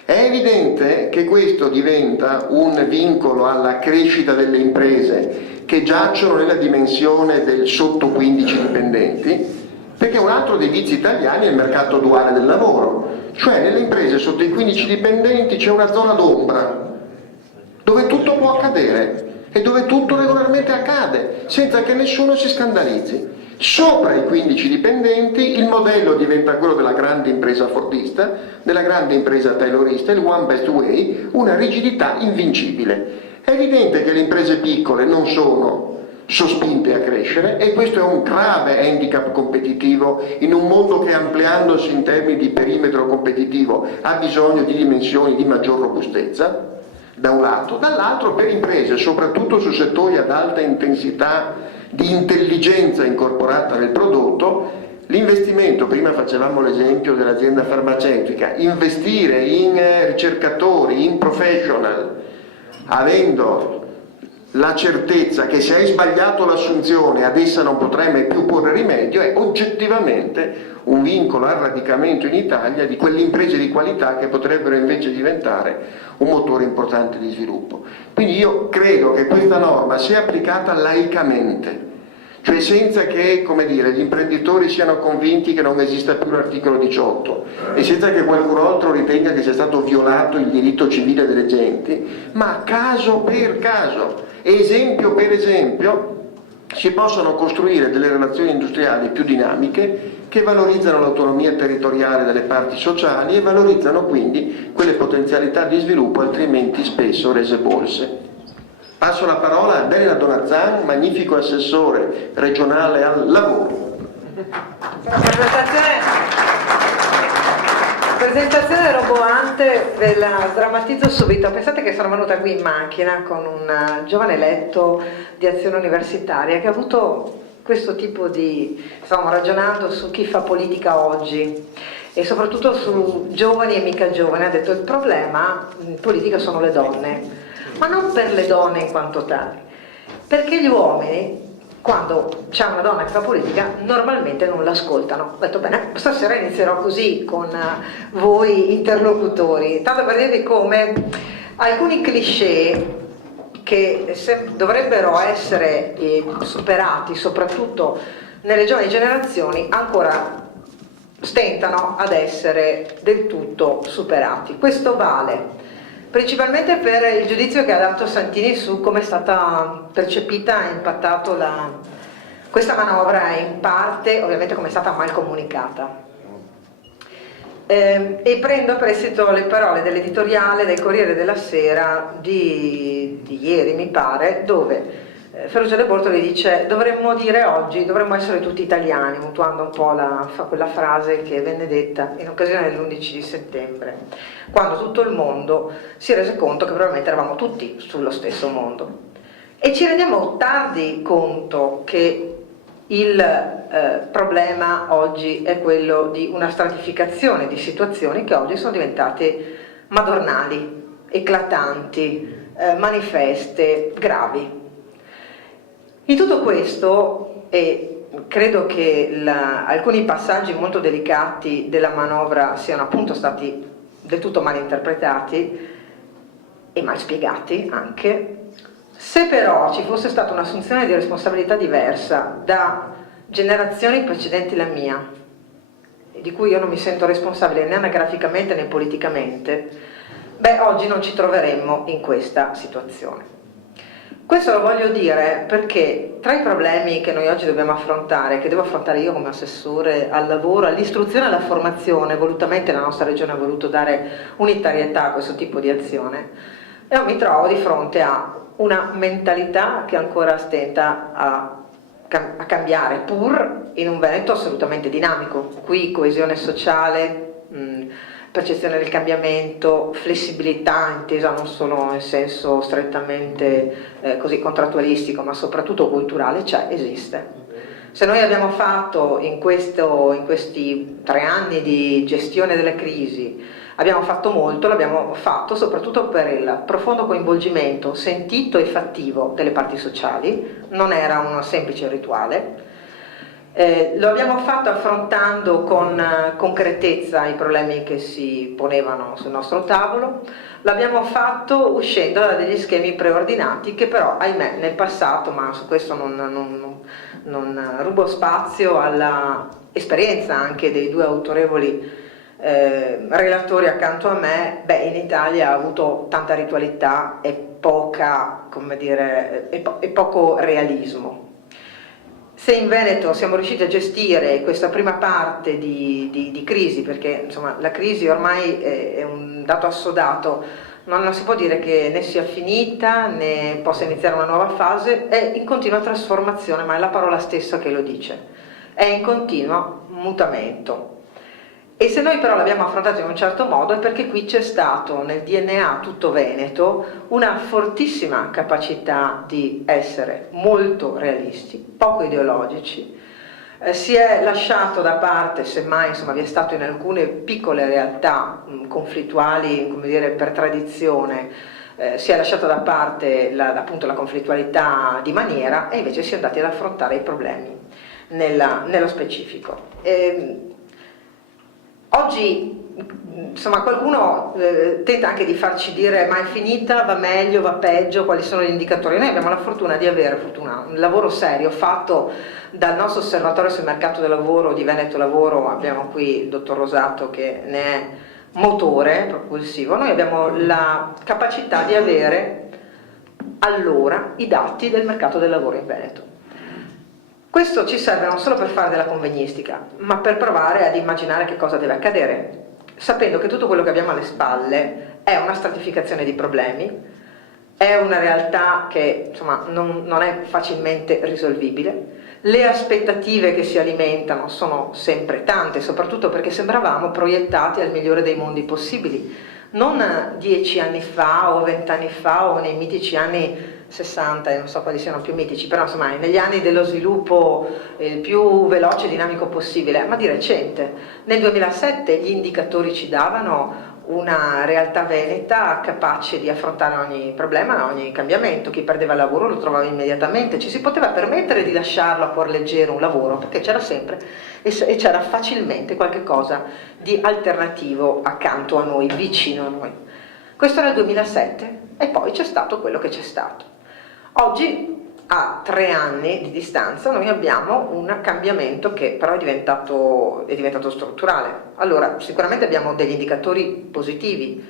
È evidente che questo diventa un vincolo alla crescita delle imprese che giacciono nella dimensione del sotto 15 dipendenti, perché un altro dei vizi italiani è il mercato duale del lavoro, cioè nelle imprese sotto i 15 dipendenti c'è una zona d'ombra dove tutto può accadere e dove tutto regolarmente accade senza che nessuno si scandalizzi. Sopra i 15 dipendenti il modello diventa quello della grande impresa fordista, della grande impresa taylorista, il one best way, una rigidità invincibile. È evidente che le imprese piccole non sono sospinte a crescere e questo è un grave handicap competitivo in un mondo che, ampliandosi in termini di perimetro competitivo, ha bisogno di dimensioni di maggior robustezza, da un lato. Dall'altro, per imprese, soprattutto su settori ad alta intensità di intelligenza incorporata nel prodotto, l'investimento, prima facevamo l'esempio dell'azienda farmaceutica, investire in ricercatori, in professional, avendo la certezza che se hai sbagliato l'assunzione ad essa non potrai mai più porre rimedio, è oggettivamente un vincolo al radicamento in Italia di quelle imprese di qualità che potrebbero invece diventare un motore importante di sviluppo. Quindi io credo che questa norma sia applicata laicamente, cioè senza che, come dire, gli imprenditori siano convinti che non esista più l'articolo 18 e senza che qualcun altro ritenga che sia stato violato il diritto civile delle genti, ma caso per caso, esempio per esempio, si possono costruire delle relazioni industriali più dinamiche che valorizzano l'autonomia territoriale delle parti sociali e valorizzano quindi quelle potenzialità di sviluppo altrimenti spesso rese bolse. Passo la parola a Elena Donazzan, magnifico assessore regionale al lavoro. Presentazione roboante, ve la drammatizzo subito. Pensate che sono venuta qui in macchina con un giovane eletto di Azione Universitaria che ha avuto questo tipo di... stavamo ragionando su chi fa politica oggi e soprattutto su giovani e mica giovani. Ha detto il problema in politica sono le donne, ma non per le donne in quanto tali, perché gli uomini, quando c'è una donna che fa politica, normalmente non l'ascoltano. Ho detto bene, stasera inizierò così con voi interlocutori, tanto per dirvi come alcuni cliché che dovrebbero essere superati, soprattutto nelle giovani generazioni, ancora stentano ad essere del tutto superati. Questo vale principalmente per il giudizio che ha dato Santini su come è stata percepita e impattato questa manovra, in parte ovviamente come è stata mal comunicata. E prendo a prestito le parole dell'editoriale del Corriere della Sera di ieri, mi pare, dove Ferruccio De Bortoli dice: dovremmo dire oggi, dovremmo essere tutti italiani, mutuando un po' quella frase che venne detta in occasione dell'11 di settembre, quando tutto il mondo si rese conto che probabilmente eravamo tutti sullo stesso mondo. E ci rendiamo tardi conto che il problema oggi è quello di una stratificazione di situazioni che oggi sono diventate madornali, eclatanti, manifeste, gravi. In tutto questo, e credo che alcuni passaggi molto delicati della manovra siano appunto stati del tutto mal interpretati e mal spiegati anche, se però ci fosse stata un'assunzione di responsabilità diversa da generazioni precedenti la mia, di cui io non mi sento responsabile né anagraficamente né politicamente, beh, oggi non ci troveremmo in questa situazione. Questo lo voglio dire perché tra i problemi che noi oggi dobbiamo affrontare, che devo affrontare io come assessore al lavoro, all'istruzione e alla formazione, volutamente la nostra regione ha voluto dare unitarietà a questo tipo di azione, io mi trovo di fronte a una mentalità che ancora stenta a cambiare, pur in un Veneto assolutamente dinamico. Qui coesione sociale, percezione del cambiamento, flessibilità intesa non solo nel senso strettamente così contrattualistico, ma soprattutto culturale, esiste. Se noi abbiamo fatto in questi 3 anni di gestione della crisi, abbiamo fatto molto, l'abbiamo fatto soprattutto per il profondo coinvolgimento sentito e fattivo delle parti sociali, non era un semplice rituale. Lo abbiamo fatto affrontando con concretezza i problemi che si ponevano sul nostro tavolo, l'abbiamo fatto uscendo da degli schemi preordinati che però, ahimè, nel passato, ma su questo non rubo spazio alla esperienza anche dei 2 autorevoli relatori accanto a me, in Italia ha avuto tanta ritualità e poca, come dire, e poco realismo. Se in Veneto siamo riusciti a gestire questa prima parte di crisi, perché insomma la crisi ormai è un dato assodato, non si può dire che ne sia finita né possa iniziare una nuova fase, è in continua trasformazione, ma è la parola stessa che lo dice, è in continuo mutamento. E se noi però l'abbiamo affrontato in un certo modo è perché qui c'è stato nel DNA tutto veneto una fortissima capacità di essere molto realisti, poco ideologici, si è lasciato da parte, semmai vi è stato in alcune piccole realtà conflittuali, come dire, per tradizione, si è lasciato da parte appunto la conflittualità di maniera e invece si è andati ad affrontare i problemi nello specifico. Oggi qualcuno tenta anche di farci dire ma è finita, va meglio, va peggio, quali sono gli indicatori. Noi abbiamo la fortuna di avere un lavoro serio fatto dal nostro osservatorio sul mercato del lavoro di Veneto Lavoro, abbiamo qui il dottor Rosato che ne è motore propulsivo. Noi abbiamo la capacità di avere allora i dati del mercato del lavoro in Veneto. Questo ci serve non solo per fare della convegnistica, ma per provare ad immaginare che cosa deve accadere, sapendo che tutto quello che abbiamo alle spalle è una stratificazione di problemi, è una realtà che non è facilmente risolvibile, le aspettative che si alimentano sono sempre tante, soprattutto perché sembravamo proiettati al migliore dei mondi possibili, non 10 anni fa o 20 anni fa o nei mitici anni 60, non so quali siano più mitici, però negli anni dello sviluppo il più veloce e dinamico possibile, ma di recente. Nel 2007 gli indicatori ci davano una realtà veneta capace di affrontare ogni problema, ogni cambiamento. Chi perdeva il lavoro lo trovava immediatamente, ci si poteva permettere di lasciarlo a cuor leggero un lavoro perché c'era sempre e c'era facilmente qualche cosa di alternativo accanto a noi, vicino a noi. Questo era il 2007 e poi c'è stato quello che c'è stato. Oggi, a 3 anni di distanza, noi abbiamo un cambiamento che però è diventato strutturale. Allora, sicuramente abbiamo degli indicatori positivi.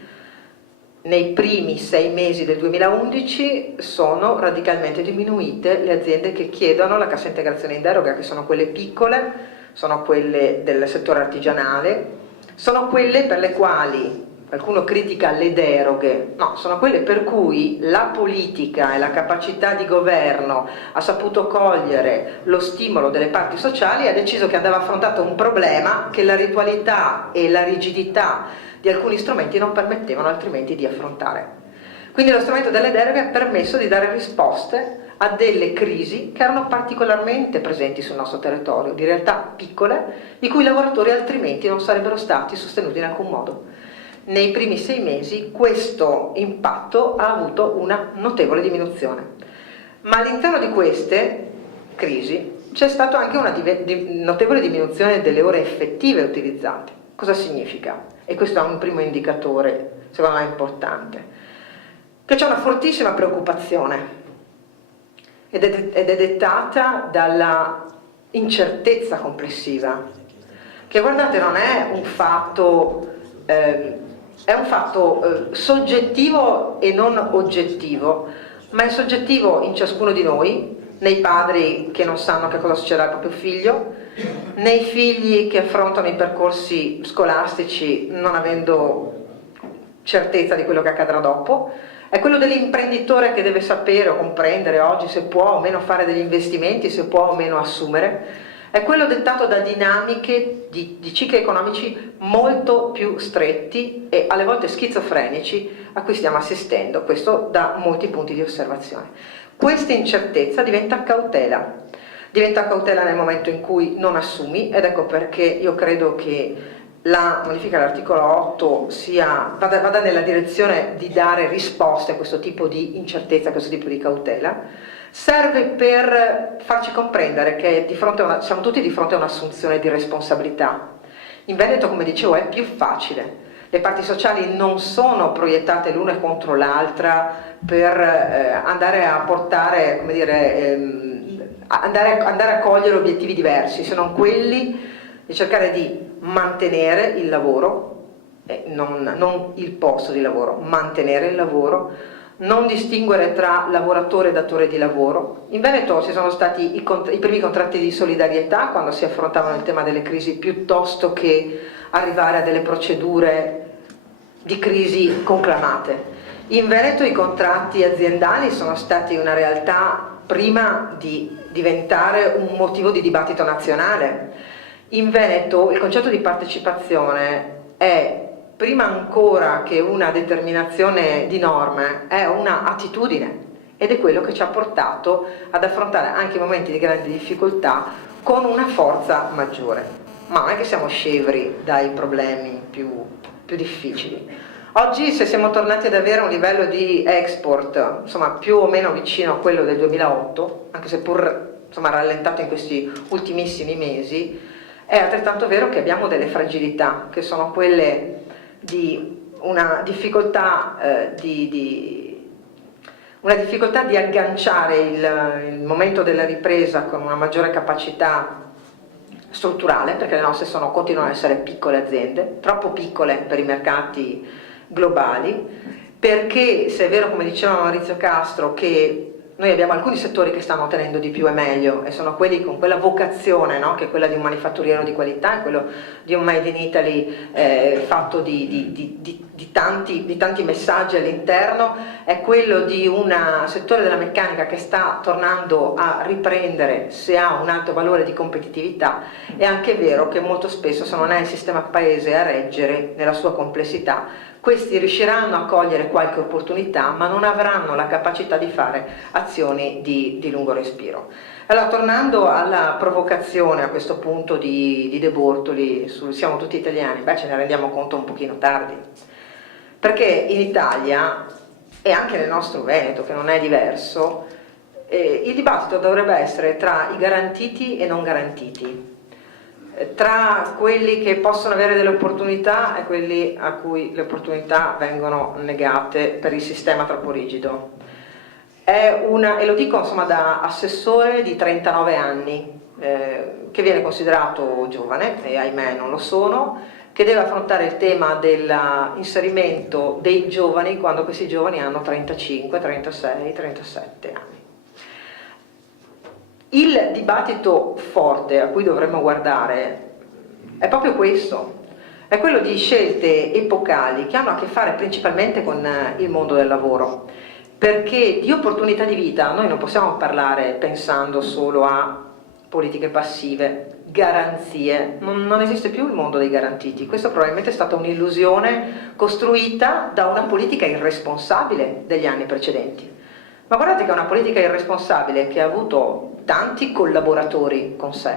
Nei primi 6 mesi del 2011 sono radicalmente diminuite le aziende che chiedono la cassa integrazione in deroga, che sono quelle piccole, sono quelle del settore artigianale, sono quelle per le quali qualcuno critica le deroghe, no, sono quelle per cui la politica e la capacità di governo ha saputo cogliere lo stimolo delle parti sociali e ha deciso che andava affrontato un problema che la ritualità e la rigidità di alcuni strumenti non permettevano altrimenti di affrontare. Quindi lo strumento delle deroghe ha permesso di dare risposte a delle crisi che erano particolarmente presenti sul nostro territorio, di realtà piccole, i cui lavoratori altrimenti non sarebbero stati sostenuti in alcun modo. Nei primi 6 mesi questo impatto ha avuto una notevole diminuzione, ma all'interno di queste crisi c'è stata anche una notevole diminuzione delle ore effettive utilizzate. Cosa significa? E questo è un primo indicatore, secondo me importante, che c'è una fortissima preoccupazione ed è dettata dalla incertezza complessiva, che guardate non è un fatto, soggettivo e non oggettivo, ma è soggettivo in ciascuno di noi, nei padri che non sanno che cosa succederà al proprio figlio, nei figli che affrontano i percorsi scolastici non avendo certezza di quello che accadrà dopo, è quello dell'imprenditore che deve sapere o comprendere oggi se può o meno fare degli investimenti, se può o meno assumere, è quello dettato da dinamiche di cicli economici molto più stretti e alle volte schizofrenici a cui stiamo assistendo, questo da molti punti di osservazione. Questa incertezza diventa cautela nel momento in cui non assumi, ed ecco perché io credo che la modifica dell'articolo 8 vada nella direzione di dare risposte a questo tipo di incertezza, a questo tipo di cautela. Serve per farci comprendere che siamo tutti di fronte a un'assunzione di responsabilità. In Veneto, come dicevo, è più facile. Le parti sociali non sono proiettate l'una contro l'altra per andare a portare, come dire, andare a cogliere obiettivi diversi, se non quelli di cercare di mantenere il lavoro, non il posto di lavoro, mantenere il lavoro, non distinguere tra lavoratore e datore di lavoro. In Veneto ci sono stati i primi contratti di solidarietà quando si affrontavano il tema delle crisi, piuttosto che arrivare a delle procedure di crisi conclamate. In Veneto i contratti aziendali sono stati una realtà prima di diventare un motivo di dibattito nazionale. In Veneto il concetto di partecipazione è, prima ancora che una determinazione di norme, è una attitudine, ed è quello che ci ha portato ad affrontare anche i momenti di grande difficoltà con una forza maggiore. Ma non è che siamo scevri dai problemi più difficili. Oggi, se siamo tornati ad avere un livello di export insomma più o meno vicino a quello del 2008, anche se pur rallentato in questi ultimissimi mesi, è altrettanto vero che abbiamo delle fragilità, che sono quelle di una difficoltà di agganciare il momento della ripresa con una maggiore capacità strutturale, perché le nostre continuano ad essere piccole aziende, troppo piccole per i mercati globali, perché se è vero, come diceva Maurizio Castro, che noi abbiamo alcuni settori che stanno tenendo di più e meglio, e sono quelli con quella vocazione, no? Che è quella di un manifatturiero di qualità, è quello di un Made in Italy fatto di tanti messaggi all'interno, è quello di un settore della meccanica che sta tornando a riprendere se ha un alto valore di competitività. È anche vero che molto spesso, se non è il sistema paese a reggere nella sua complessità, questi riusciranno a cogliere qualche opportunità, ma non avranno la capacità di fare azioni di lungo respiro. Allora, tornando alla provocazione a questo punto di De Bortoli sul siamo tutti italiani, ce ne rendiamo conto un pochino tardi, perché in Italia, e anche nel nostro Veneto, che non è diverso, il dibattito dovrebbe essere tra i garantiti e non garantiti, tra quelli che possono avere delle opportunità e quelli a cui le opportunità vengono negate per il sistema troppo rigido. E lo dico da assessore di 39 anni, che viene considerato giovane, e ahimè non lo sono, che deve affrontare il tema dell'inserimento dei giovani quando questi giovani hanno 35, 36, 37 anni. Il dibattito forte a cui dovremmo guardare è proprio questo, è quello di scelte epocali che hanno a che fare principalmente con il mondo del lavoro, perché di opportunità di vita noi non possiamo parlare pensando solo a politiche passive, garanzie, non esiste più il mondo dei garantiti, questo probabilmente è stata un'illusione costruita da una politica irresponsabile degli anni precedenti. Ma guardate che è una politica irresponsabile che ha avuto tanti collaboratori con sé,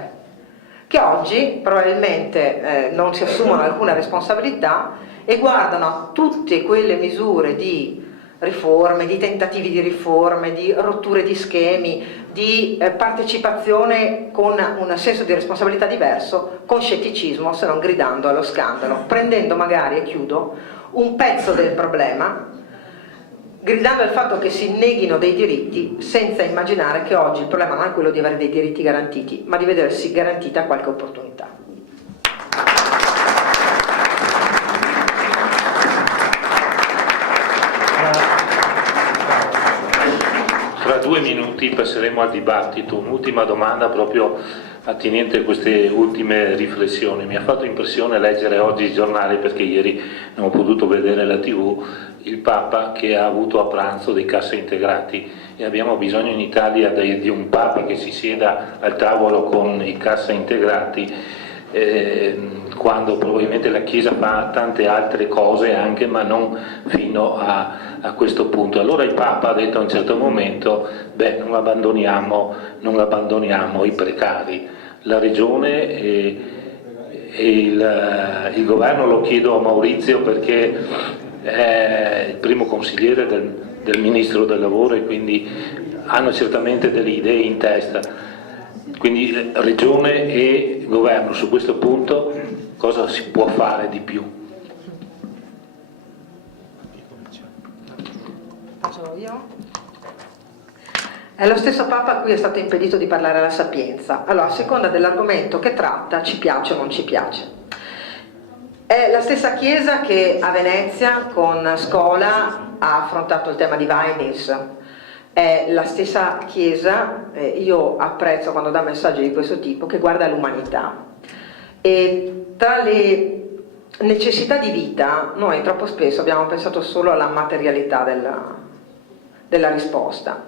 che oggi probabilmente non si assumono alcuna responsabilità e guardano a tutte quelle misure di riforme, di tentativi di riforme, di rotture di schemi, di partecipazione con un senso di responsabilità diverso, con scetticismo, se non gridando allo scandalo, prendendo magari, e chiudo, un pezzo del problema, gridando al fatto che si neghino dei diritti, senza immaginare che oggi il problema non è quello di avere dei diritti garantiti, ma di vedersi garantita qualche opportunità. Tra 2 minuti passeremo al dibattito. Un'ultima domanda proprio attinente a queste ultime riflessioni. Mi ha fatto impressione leggere oggi i giornali, perché ieri non ho potuto vedere la TV, il Papa che ha avuto a pranzo dei cassaintegrati, e abbiamo bisogno in Italia di un Papa che si sieda al tavolo con i cassaintegrati, quando probabilmente la Chiesa fa tante altre cose anche, ma non fino a questo punto. Allora il Papa ha detto a un certo momento: non abbandoniamo i precari. La Regione e il Governo, lo chiedo a Maurizio perché è il primo consigliere del Ministro del Lavoro e quindi hanno certamente delle idee in testa. Quindi Regione e Governo, su questo punto cosa si può fare di più? Sono io? È lo stesso Papa a cui è stato impedito di parlare alla Sapienza. Allora, a seconda dell'argomento che tratta, ci piace o non ci piace. È la stessa Chiesa che a Venezia con Scola ha affrontato il tema di Vinis. È la stessa Chiesa, io apprezzo quando dà messaggi di questo tipo, che guarda l'umanità. E tra le necessità di vita, noi troppo spesso abbiamo pensato solo alla materialità della risposta.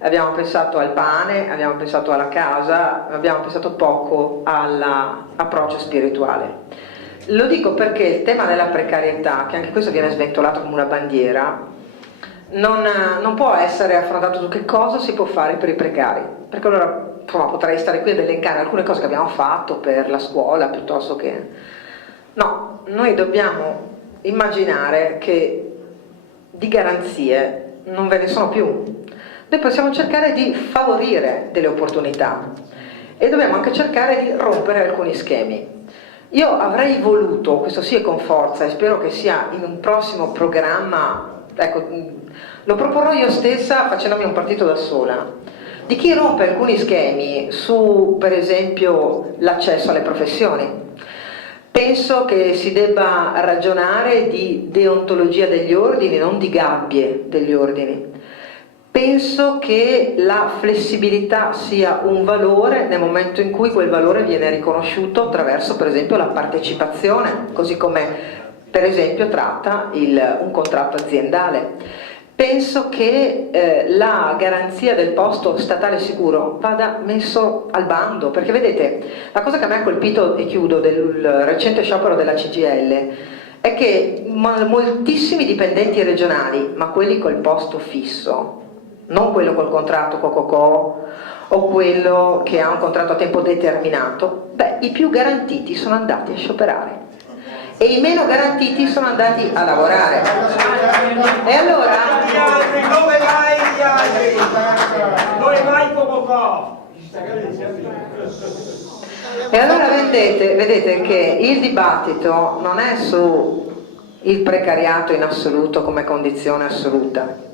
Abbiamo pensato al pane, abbiamo pensato alla casa, abbiamo pensato poco all'approccio spirituale. Lo dico perché il tema della precarietà, che anche questo viene sventolato come una bandiera, non può essere affrontato su che cosa si può fare per i precari, perché allora potrei stare qui ad elencare alcune cose che abbiamo fatto per la scuola piuttosto che... No, noi dobbiamo immaginare che di garanzie non ve ne sono più. Noi possiamo cercare di favorire delle opportunità e dobbiamo anche cercare di rompere alcuni schemi. Io avrei voluto, questo sì con forza, e spero che sia in un prossimo programma, ecco, lo proporrò io stessa facendomi un partito da sola, di chi rompe alcuni schemi su, per esempio, l'accesso alle professioni. Penso che si debba ragionare di deontologia degli ordini, non di gabbie degli ordini. Penso che la flessibilità sia un valore nel momento in cui quel valore viene riconosciuto attraverso, per esempio, la partecipazione, così come, per esempio, tratta un contratto aziendale. Penso che la garanzia del posto statale sicuro vada messo al bando, perché vedete, la cosa che a me ha colpito, e chiudo, del recente sciopero della CGIL è che moltissimi dipendenti regionali, ma quelli col posto fisso, non quello col contratto co-co-co o quello che ha un contratto a tempo determinato, i più garantiti sono andati a scioperare e i meno garantiti sono andati a lavorare. E allora... Dove vai gli altri? Dove vai co-co-co? E allora vedete che il dibattito non è su il precariato in assoluto come condizione assoluta.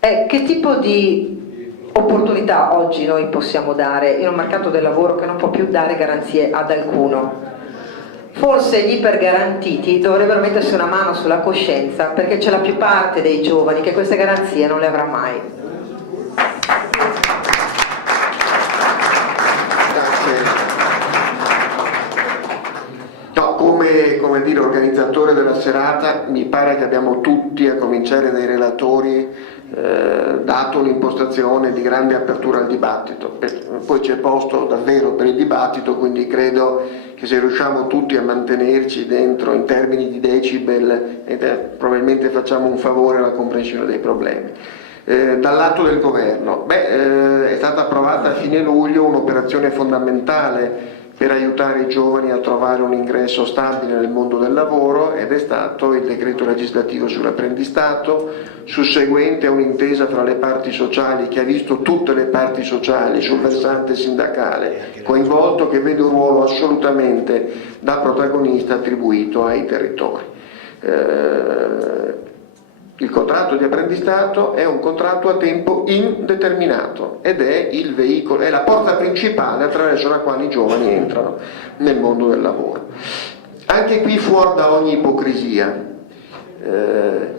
È che tipo di opportunità oggi noi possiamo dare in un mercato del lavoro che non può più dare garanzie ad alcuno. Forse gli ipergarantiti dovrebbero mettersi una mano sulla coscienza, perché c'è la più parte dei giovani che queste garanzie non le avrà mai. No, come dire, organizzatore della serata, mi pare che abbiamo tutti, a cominciare dai relatori, dato un'impostazione di grande apertura al dibattito. Poi c'è posto davvero per il dibattito, quindi credo che se riusciamo tutti a mantenerci dentro in termini di decibel, probabilmente facciamo un favore alla comprensione dei problemi. Dal lato del governo, è stata approvata a fine luglio un'operazione fondamentale per aiutare i giovani a trovare un ingresso stabile nel mondo del lavoro, ed è stato il decreto legislativo sull'apprendistato, susseguente a un'intesa fra le parti sociali che ha visto tutte le parti sociali sul versante sindacale coinvolto, che vede un ruolo assolutamente da protagonista attribuito ai territori. Il contratto di apprendistato è un contratto a tempo indeterminato ed è il veicolo, è la porta principale attraverso la quale i giovani entrano nel mondo del lavoro. Anche qui fuori da ogni ipocrisia.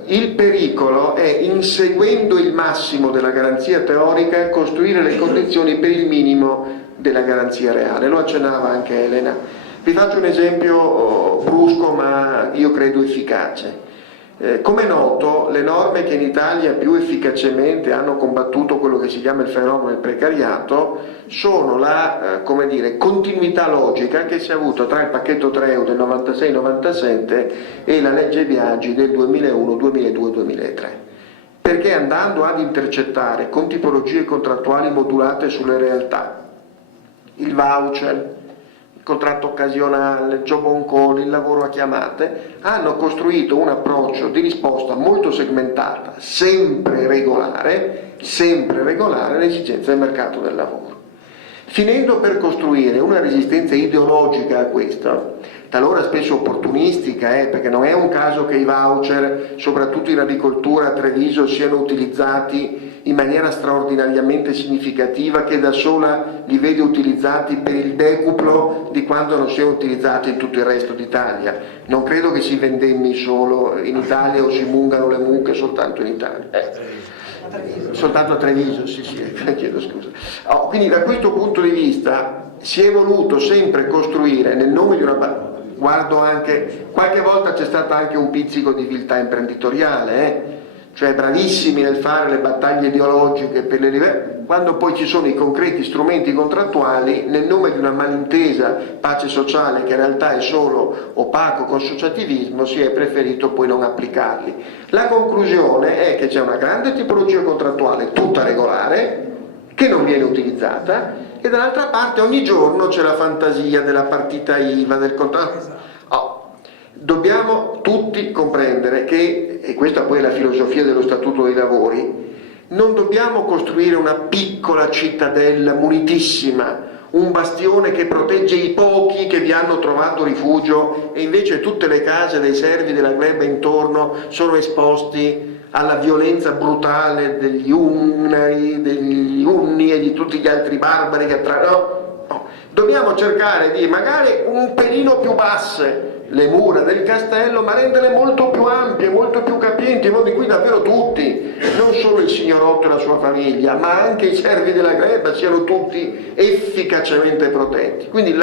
Il pericolo è, inseguendo il massimo della garanzia teorica, costruire le condizioni per il minimo della garanzia reale. Lo accennava anche Elena. Vi faccio un esempio brusco ma io credo efficace. Come è noto, le norme che in Italia più efficacemente hanno combattuto quello che si chiama il fenomeno del precariato sono la continuità logica che si è avuta tra il pacchetto Treu del 96-97 e la legge Biagi del 2001, 2002, 2003. Perché andando ad intercettare con tipologie contrattuali modulate sulle realtà, il voucher, contratto occasionale, job on call, il lavoro a chiamate, hanno costruito un approccio di risposta molto segmentata, sempre regolare alle esigenze del mercato del lavoro. Finendo per costruire una resistenza ideologica a questo, talora spesso opportunistica, perché non è un caso che i voucher, soprattutto in agricoltura a Treviso, siano utilizzati in maniera straordinariamente significativa, che da sola li vede utilizzati per il decuplo di quanto non siano utilizzati in tutto il resto d'Italia. Non credo che si vendemmi solo in Italia o si mungano le mucche soltanto in Italia. Soltanto a Treviso, sì, chiedo scusa. Quindi da questo punto di vista si è voluto sempre costruire nel nome di una... Guardo anche, qualche volta c'è stato anche un pizzico di viltà imprenditoriale, cioè bravissimi nel fare le battaglie ideologiche per le livelli, quando poi ci sono i concreti strumenti contrattuali, nel nome di una malintesa pace sociale che in realtà è solo opaco consociativismo, si è preferito poi non applicarli. La conclusione è che c'è una grande tipologia contrattuale tutta regolare che non viene utilizzata, e dall'altra parte ogni giorno c'è la fantasia della partita IVA, del contratto. Dobbiamo tutti comprendere che, e questa poi è la filosofia dello Statuto dei Lavori, non dobbiamo costruire una piccola cittadella munitissima, un bastione che protegge i pochi che vi hanno trovato rifugio, e invece tutte le case dei servi della gleba intorno sono esposti alla violenza brutale degli Unni e di tutti gli altri barbari che dobbiamo cercare di magari un pelino più basse le mura del castello, ma renderle molto più ampie, molto più capienti, in modo in cui davvero tutti, non solo il signorotto e la sua famiglia, ma anche i servi della gleba, siano tutti efficacemente protetti. Quindi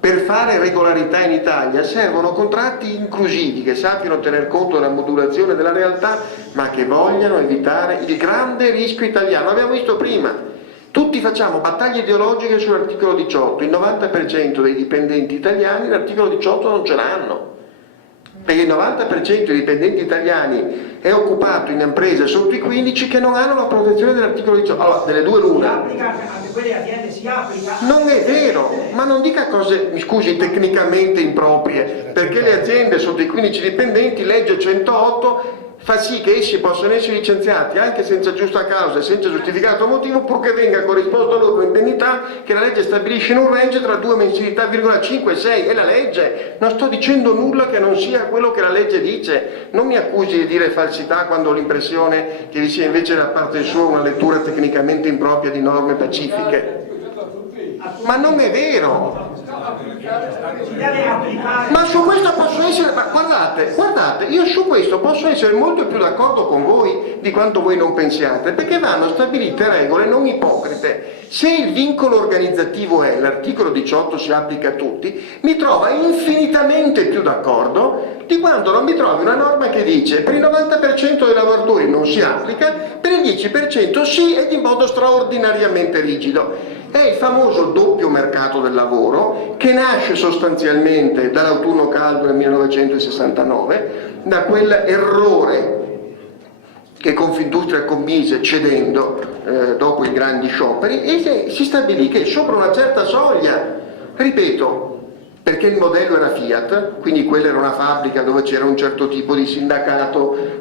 per fare regolarità in Italia servono contratti inclusivi che sappiano tener conto della modulazione della realtà, ma che vogliano evitare il grande rischio italiano. L'abbiamo visto prima. Tutti facciamo battaglie ideologiche sull'articolo 18, il 90% dei dipendenti italiani l'articolo 18 non ce l'hanno, perché il 90% dei dipendenti italiani è occupato in imprese sotto i 15 che non hanno la protezione dell'articolo 18. Allora, delle due l'una. Si applica anche quelle aziende, si applica. Non è vero, ma non dica cose, mi scusi, tecnicamente improprie, perché le aziende sotto i 15 dipendenti, legge 108, fa sì che essi possano essere licenziati anche senza giusta causa e senza giustificato motivo, purché venga corrisposta loro un'indennità che la legge stabilisce in un range tra 2 mensilità, 5 e 6, è la legge. Non sto dicendo nulla che non sia quello che la legge dice. Non mi accusi di dire falsità quando ho l'impressione che vi sia invece da parte sua una lettura tecnicamente impropria di norme pacifiche. Ma non è vero. Si deve applicare. Ma su questo posso essere, ma guardate, io su questo posso essere molto più d'accordo con voi di quanto voi non pensiate, perché vanno stabilite regole non ipocrite. Se il vincolo organizzativo è l'articolo 18 si applica a tutti, mi trova infinitamente più d'accordo di quando non mi trovi una norma che dice per il 90% dei lavoratori non si applica, per il 10% sì, ed in modo straordinariamente rigido. È il famoso doppio mercato del lavoro che nasce sostanzialmente dall'autunno caldo del 1969, da quell'errore che Confindustria commise cedendo dopo i grandi scioperi, e si stabilì che sopra una certa soglia Ripeto, perché il modello era Fiat, quindi quella era una fabbrica dove c'era un certo tipo di sindacato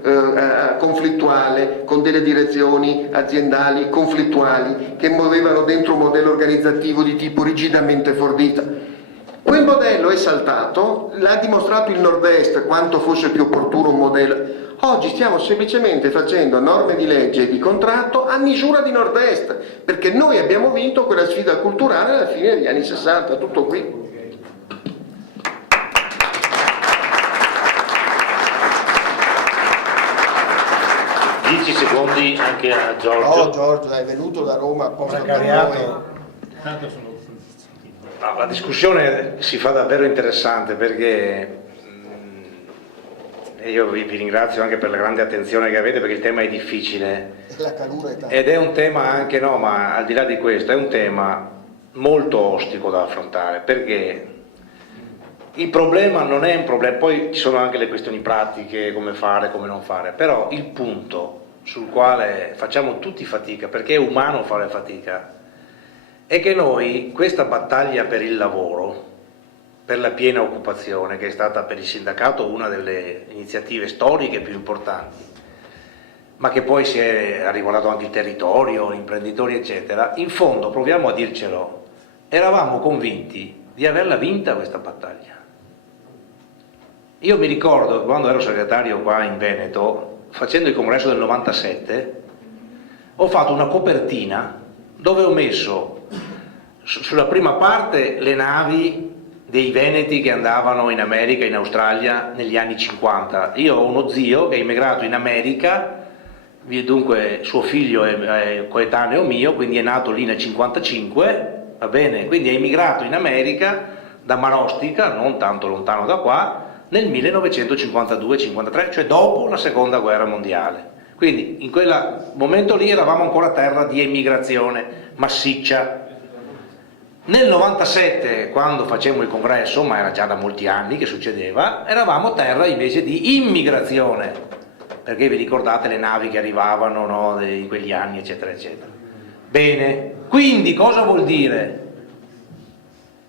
conflittuale, con delle direzioni aziendali conflittuali che muovevano dentro un modello organizzativo di tipo rigidamente fordista. Quel modello è saltato, l'ha dimostrato il Nord-Est quanto fosse più opportuno un modello. Oggi stiamo semplicemente facendo norme di legge e di contratto a misura di Nord-Est, perché noi abbiamo vinto quella sfida culturale alla fine degli anni 60, tutto qui. 10 secondi anche a Giorgio. No, Giorgio, è venuto da Roma apposta per noi. No, la discussione si fa davvero interessante perché io vi ringrazio anche per la grande attenzione che avete, perché il tema è difficile La calura è tanta. ed è un tema anche, no, ma al di là di questo è un tema molto ostico da affrontare, perché il problema non è un problema, poi ci sono anche le questioni pratiche, come fare, come non fare, però il punto sul quale facciamo tutti fatica, perché è umano fare fatica, è che noi questa battaglia per il lavoro, per la piena occupazione, che è stata per il sindacato una delle iniziative storiche più importanti, ma che poi si è riguardato anche il territorio, gli imprenditori eccetera, in fondo, proviamo a dircelo, eravamo convinti di averla vinta questa battaglia. Io mi ricordo quando ero segretario qua in Veneto, facendo il congresso del 97, ho fatto una copertina dove ho messo sulla prima parte le navi dei veneti che andavano in America, in Australia negli anni 50. Io ho uno zio che è immigrato in America, dunque suo figlio è coetaneo mio, quindi è nato lì nel 55, va bene? Quindi è immigrato in America da Marostica, non tanto lontano da qua, nel 1952-53, cioè dopo la seconda guerra mondiale. Quindi in quel momento lì eravamo ancora terra di emigrazione massiccia. Nel 97, quando facemmo il congresso, ma era già da molti anni che succedeva, eravamo terra invece di immigrazione, perché vi ricordate le navi che arrivavano, no, in quegli anni, eccetera, eccetera. Bene, quindi cosa vuol dire?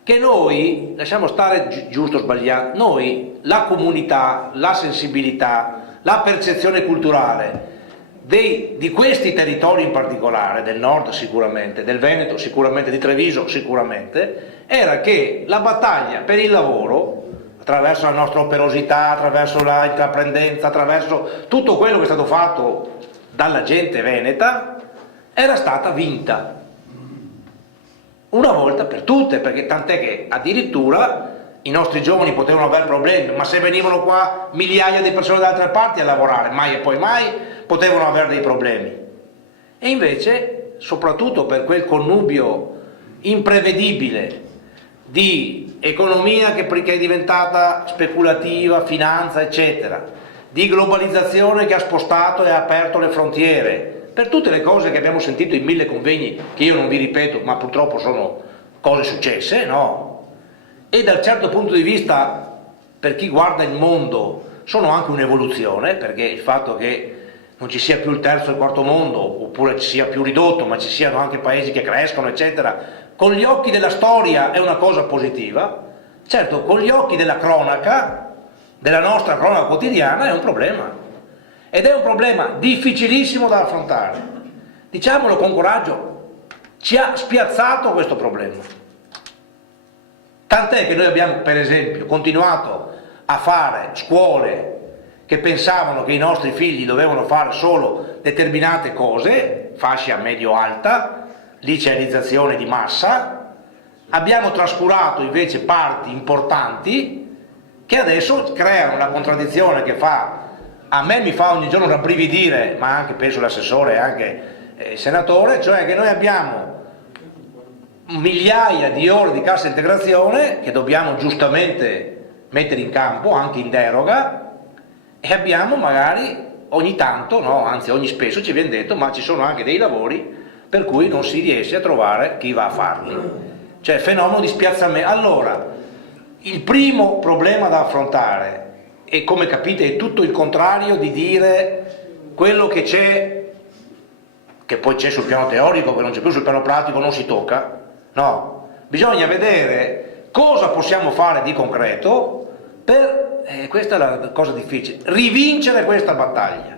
Che noi, lasciamo stare giusto o sbagliato, noi la comunità, la sensibilità, la percezione culturale di questi territori in particolare, del nord sicuramente, del Veneto sicuramente, di Treviso sicuramente, era che la battaglia per il lavoro, attraverso la nostra operosità, attraverso la intraprendenza, attraverso tutto quello che è stato fatto dalla gente veneta, era stata vinta. Una volta per tutte, perché tant'è che addirittura i nostri giovani potevano avere problemi, ma se venivano qua migliaia di persone da altre parti a lavorare, mai e poi mai, potevano avere dei problemi. E invece, soprattutto per quel connubio imprevedibile di economia che è diventata speculativa, finanza, eccetera, di globalizzazione che ha spostato e ha aperto le frontiere, per tutte le cose che abbiamo sentito in 1000 convegni, che io non vi ripeto, ma purtroppo sono cose successe, no? E dal certo punto di vista, per chi guarda il mondo, sono anche un'evoluzione, perché il fatto che non ci sia più il terzo e il quarto mondo, oppure ci sia più ridotto, ma ci siano anche paesi che crescono, eccetera, con gli occhi della storia è una cosa positiva. Certo, con gli occhi della cronaca, della nostra cronaca quotidiana, è un problema. Ed è un problema difficilissimo da affrontare. Diciamolo con coraggio, ci ha spiazzato questo problema. Tant'è che noi abbiamo, per esempio, continuato a fare scuole che pensavano che i nostri figli dovevano fare solo determinate cose, fascia medio-alta, licealizzazione di massa, abbiamo trascurato invece parti importanti che adesso creano una contraddizione che a me mi fa ogni giorno rabbrividire, ma anche penso l'assessore e anche il senatore, cioè che noi abbiamo migliaia di ore di cassa integrazione che dobbiamo giustamente mettere in campo anche in deroga, e abbiamo magari ogni tanto, no, anzi ogni spesso ci viene detto, ma ci sono anche dei lavori per cui non si riesce a trovare chi va a farli, cioè fenomeno di spiazzamento. Allora, il primo problema da affrontare, e come capite è tutto il contrario di dire quello che c'è, che poi c'è sul piano teorico, che non c'è più sul piano pratico, non si tocca, no, bisogna vedere cosa possiamo fare di concreto per, questa è la cosa difficile, rivincere questa battaglia.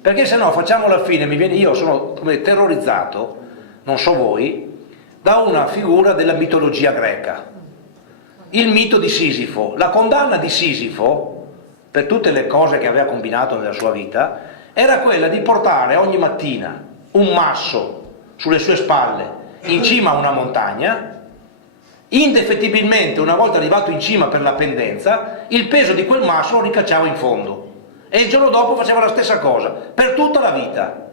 Perché se no facciamo la fine, io sono come terrorizzato, non so voi, da una figura della mitologia greca, il mito di Sisifo. La condanna di Sisifo, per tutte le cose che aveva combinato nella sua vita, era quella di portare ogni mattina un masso sulle sue spalle in cima a una montagna, indefettibilmente una volta arrivato in cima per la pendenza, il peso di quel masso lo ricacciava in fondo e il giorno dopo faceva la stessa cosa, per tutta la vita.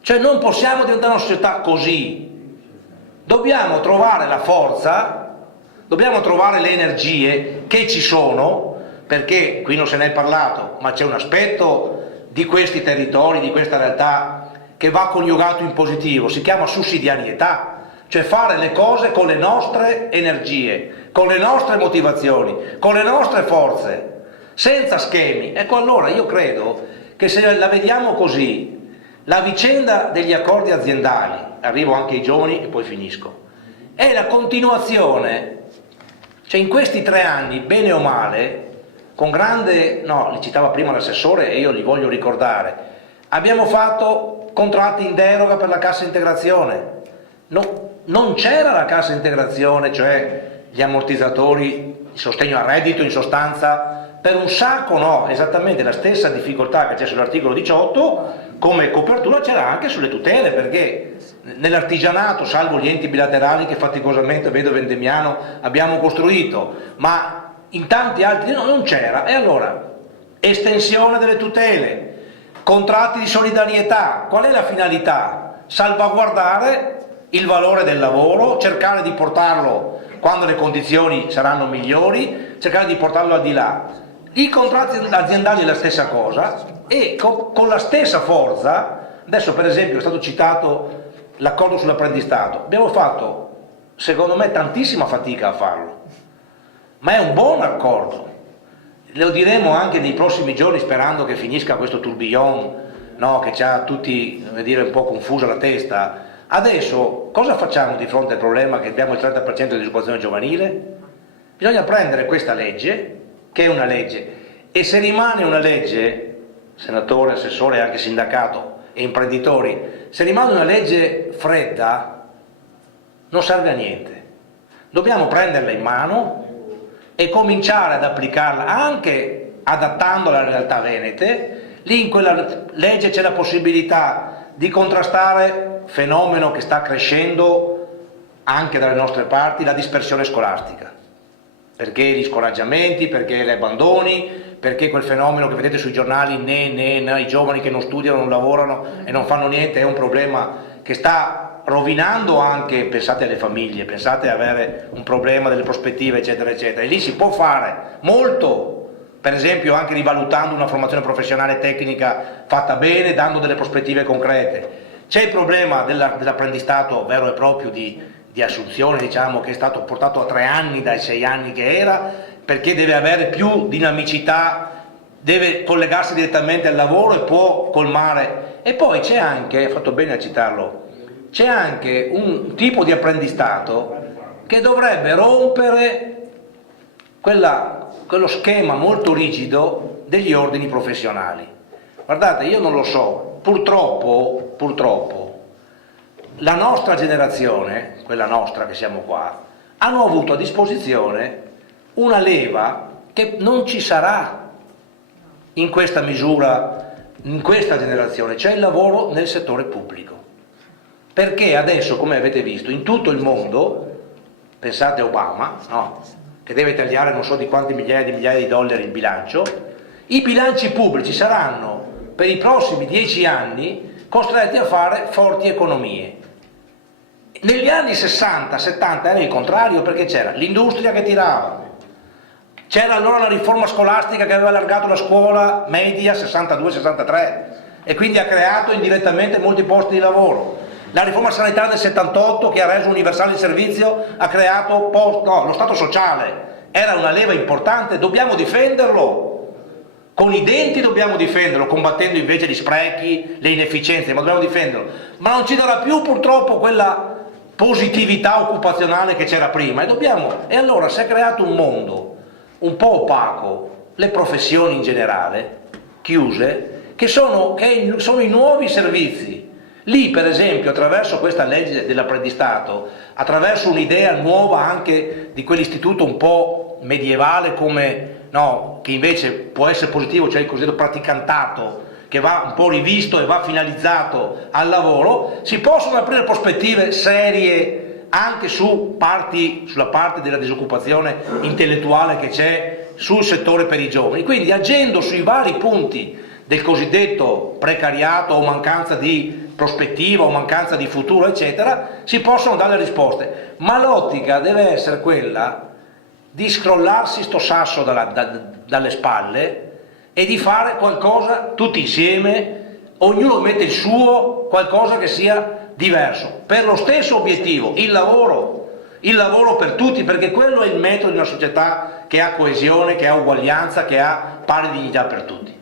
Cioè non possiamo diventare una società così. Dobbiamo trovare la forza, dobbiamo trovare le energie che ci sono, perché qui non se ne è parlato, ma c'è un aspetto di questi territori, di questa realtà che va coniugato in positivo, si chiama sussidiarietà, cioè fare le cose con le nostre energie, con le nostre motivazioni, con le nostre forze, senza schemi. Ecco, allora io credo che se la vediamo così, la vicenda degli accordi aziendali, arrivo anche ai giovani e poi finisco, è la continuazione, cioè in questi 3 anni, bene o male, con grande, no, li citava prima l'assessore e io li voglio ricordare, abbiamo fatto contratti in deroga per la cassa integrazione, non c'era la cassa integrazione, cioè gli ammortizzatori, il sostegno al reddito in sostanza, per un sacco no, esattamente la stessa difficoltà che c'è sull'articolo 18, come copertura c'era anche sulle tutele, perché nell'artigianato, salvo gli enti bilaterali che faticosamente, vedo Vendemiano, abbiamo costruito, ma in tanti altri non c'era. E allora, estensione delle tutele, contratti di solidarietà, qual è la finalità? Salvaguardare il valore del lavoro, cercare di portarlo, quando le condizioni saranno migliori, cercare di portarlo al di là. I contratti aziendali è la stessa cosa, e con la stessa forza. Adesso per esempio è stato citato l'accordo sull'apprendistato, abbiamo fatto secondo me tantissima fatica a farlo, ma è un buon accordo, lo diremo anche nei prossimi giorni sperando che finisca questo tourbillon, no, che ci ha tutti, come dire, un po' confusa la testa. Adesso cosa facciamo di fronte al problema che abbiamo il 30% di disoccupazione giovanile? Bisogna prendere questa legge, che è una legge, e se rimane una legge, senatore, assessore e anche sindacato e imprenditori, se rimane una legge fredda non serve a niente. Dobbiamo prenderla in mano e cominciare ad applicarla anche adattando alle realtà venete. Lì in quella legge c'è la possibilità di contrastare fenomeno che sta crescendo anche dalle nostre parti, la dispersione scolastica, perché gli scoraggiamenti, perché gli abbandoni, perché quel fenomeno che vedete sui giornali, i giovani che non studiano, non lavorano e non fanno niente, è un problema che sta rovinando anche, pensate alle famiglie, pensate ad avere un problema delle prospettive eccetera eccetera, e lì si può fare molto, per esempio anche rivalutando una formazione professionale tecnica fatta bene, dando delle prospettive concrete. C'è il problema dell'apprendistato vero e proprio di assunzione, diciamo, che è stato portato a 3 anni dai 6 anni che era, perché deve avere più dinamicità, deve collegarsi direttamente al lavoro e può colmare. E poi c'è anche, hai fatto bene a citarlo, c'è anche un tipo di apprendistato che dovrebbe rompere quello schema molto rigido degli ordini professionali. Guardate, io non lo so, purtroppo la nostra generazione, quella nostra che siamo qua, hanno avuto a disposizione una leva che non ci sarà in questa misura, in questa generazione, cioè il lavoro nel settore pubblico. Perché adesso, come avete visto, in tutto il mondo, pensate a Obama, no? Che deve tagliare non so di quanti migliaia di dollari il bilancio, i bilanci pubblici saranno per i prossimi 10 anni costretti a fare forti economie. Negli anni 60-70 era il contrario, perché c'era l'industria che tirava, c'era allora la riforma scolastica che aveva allargato la scuola media 62-63 e quindi ha creato indirettamente molti posti di lavoro. La riforma sanitaria del 78 che ha reso universale il servizio ha creato lo Stato sociale, era una leva importante, dobbiamo difenderlo, con i denti dobbiamo difenderlo, combattendo invece gli sprechi, le inefficienze, ma dobbiamo difenderlo, ma non ci darà più purtroppo quella positività occupazionale che c'era prima e allora si è creato un mondo un po' opaco, le professioni in generale chiuse, che sono i nuovi servizi. Lì per esempio, attraverso questa legge dell'apprendistato, attraverso un'idea nuova anche di quell'istituto un po' medievale che invece può essere positivo, cioè il cosiddetto praticantato, che va un po' rivisto e va finalizzato al lavoro, si possono aprire prospettive serie anche sulla parte della disoccupazione intellettuale che c'è sul settore per i giovani. Quindi agendo sui vari punti del cosiddetto precariato o mancanza di prospettiva o mancanza di futuro eccetera, si possono dare risposte, ma l'ottica deve essere quella di scrollarsi sto sasso dalle spalle e di fare qualcosa tutti insieme, ognuno mette il suo, qualcosa che sia diverso, per lo stesso obiettivo, il lavoro per tutti, perché quello è il metodo di una società che ha coesione, che ha uguaglianza, che ha pari dignità per tutti.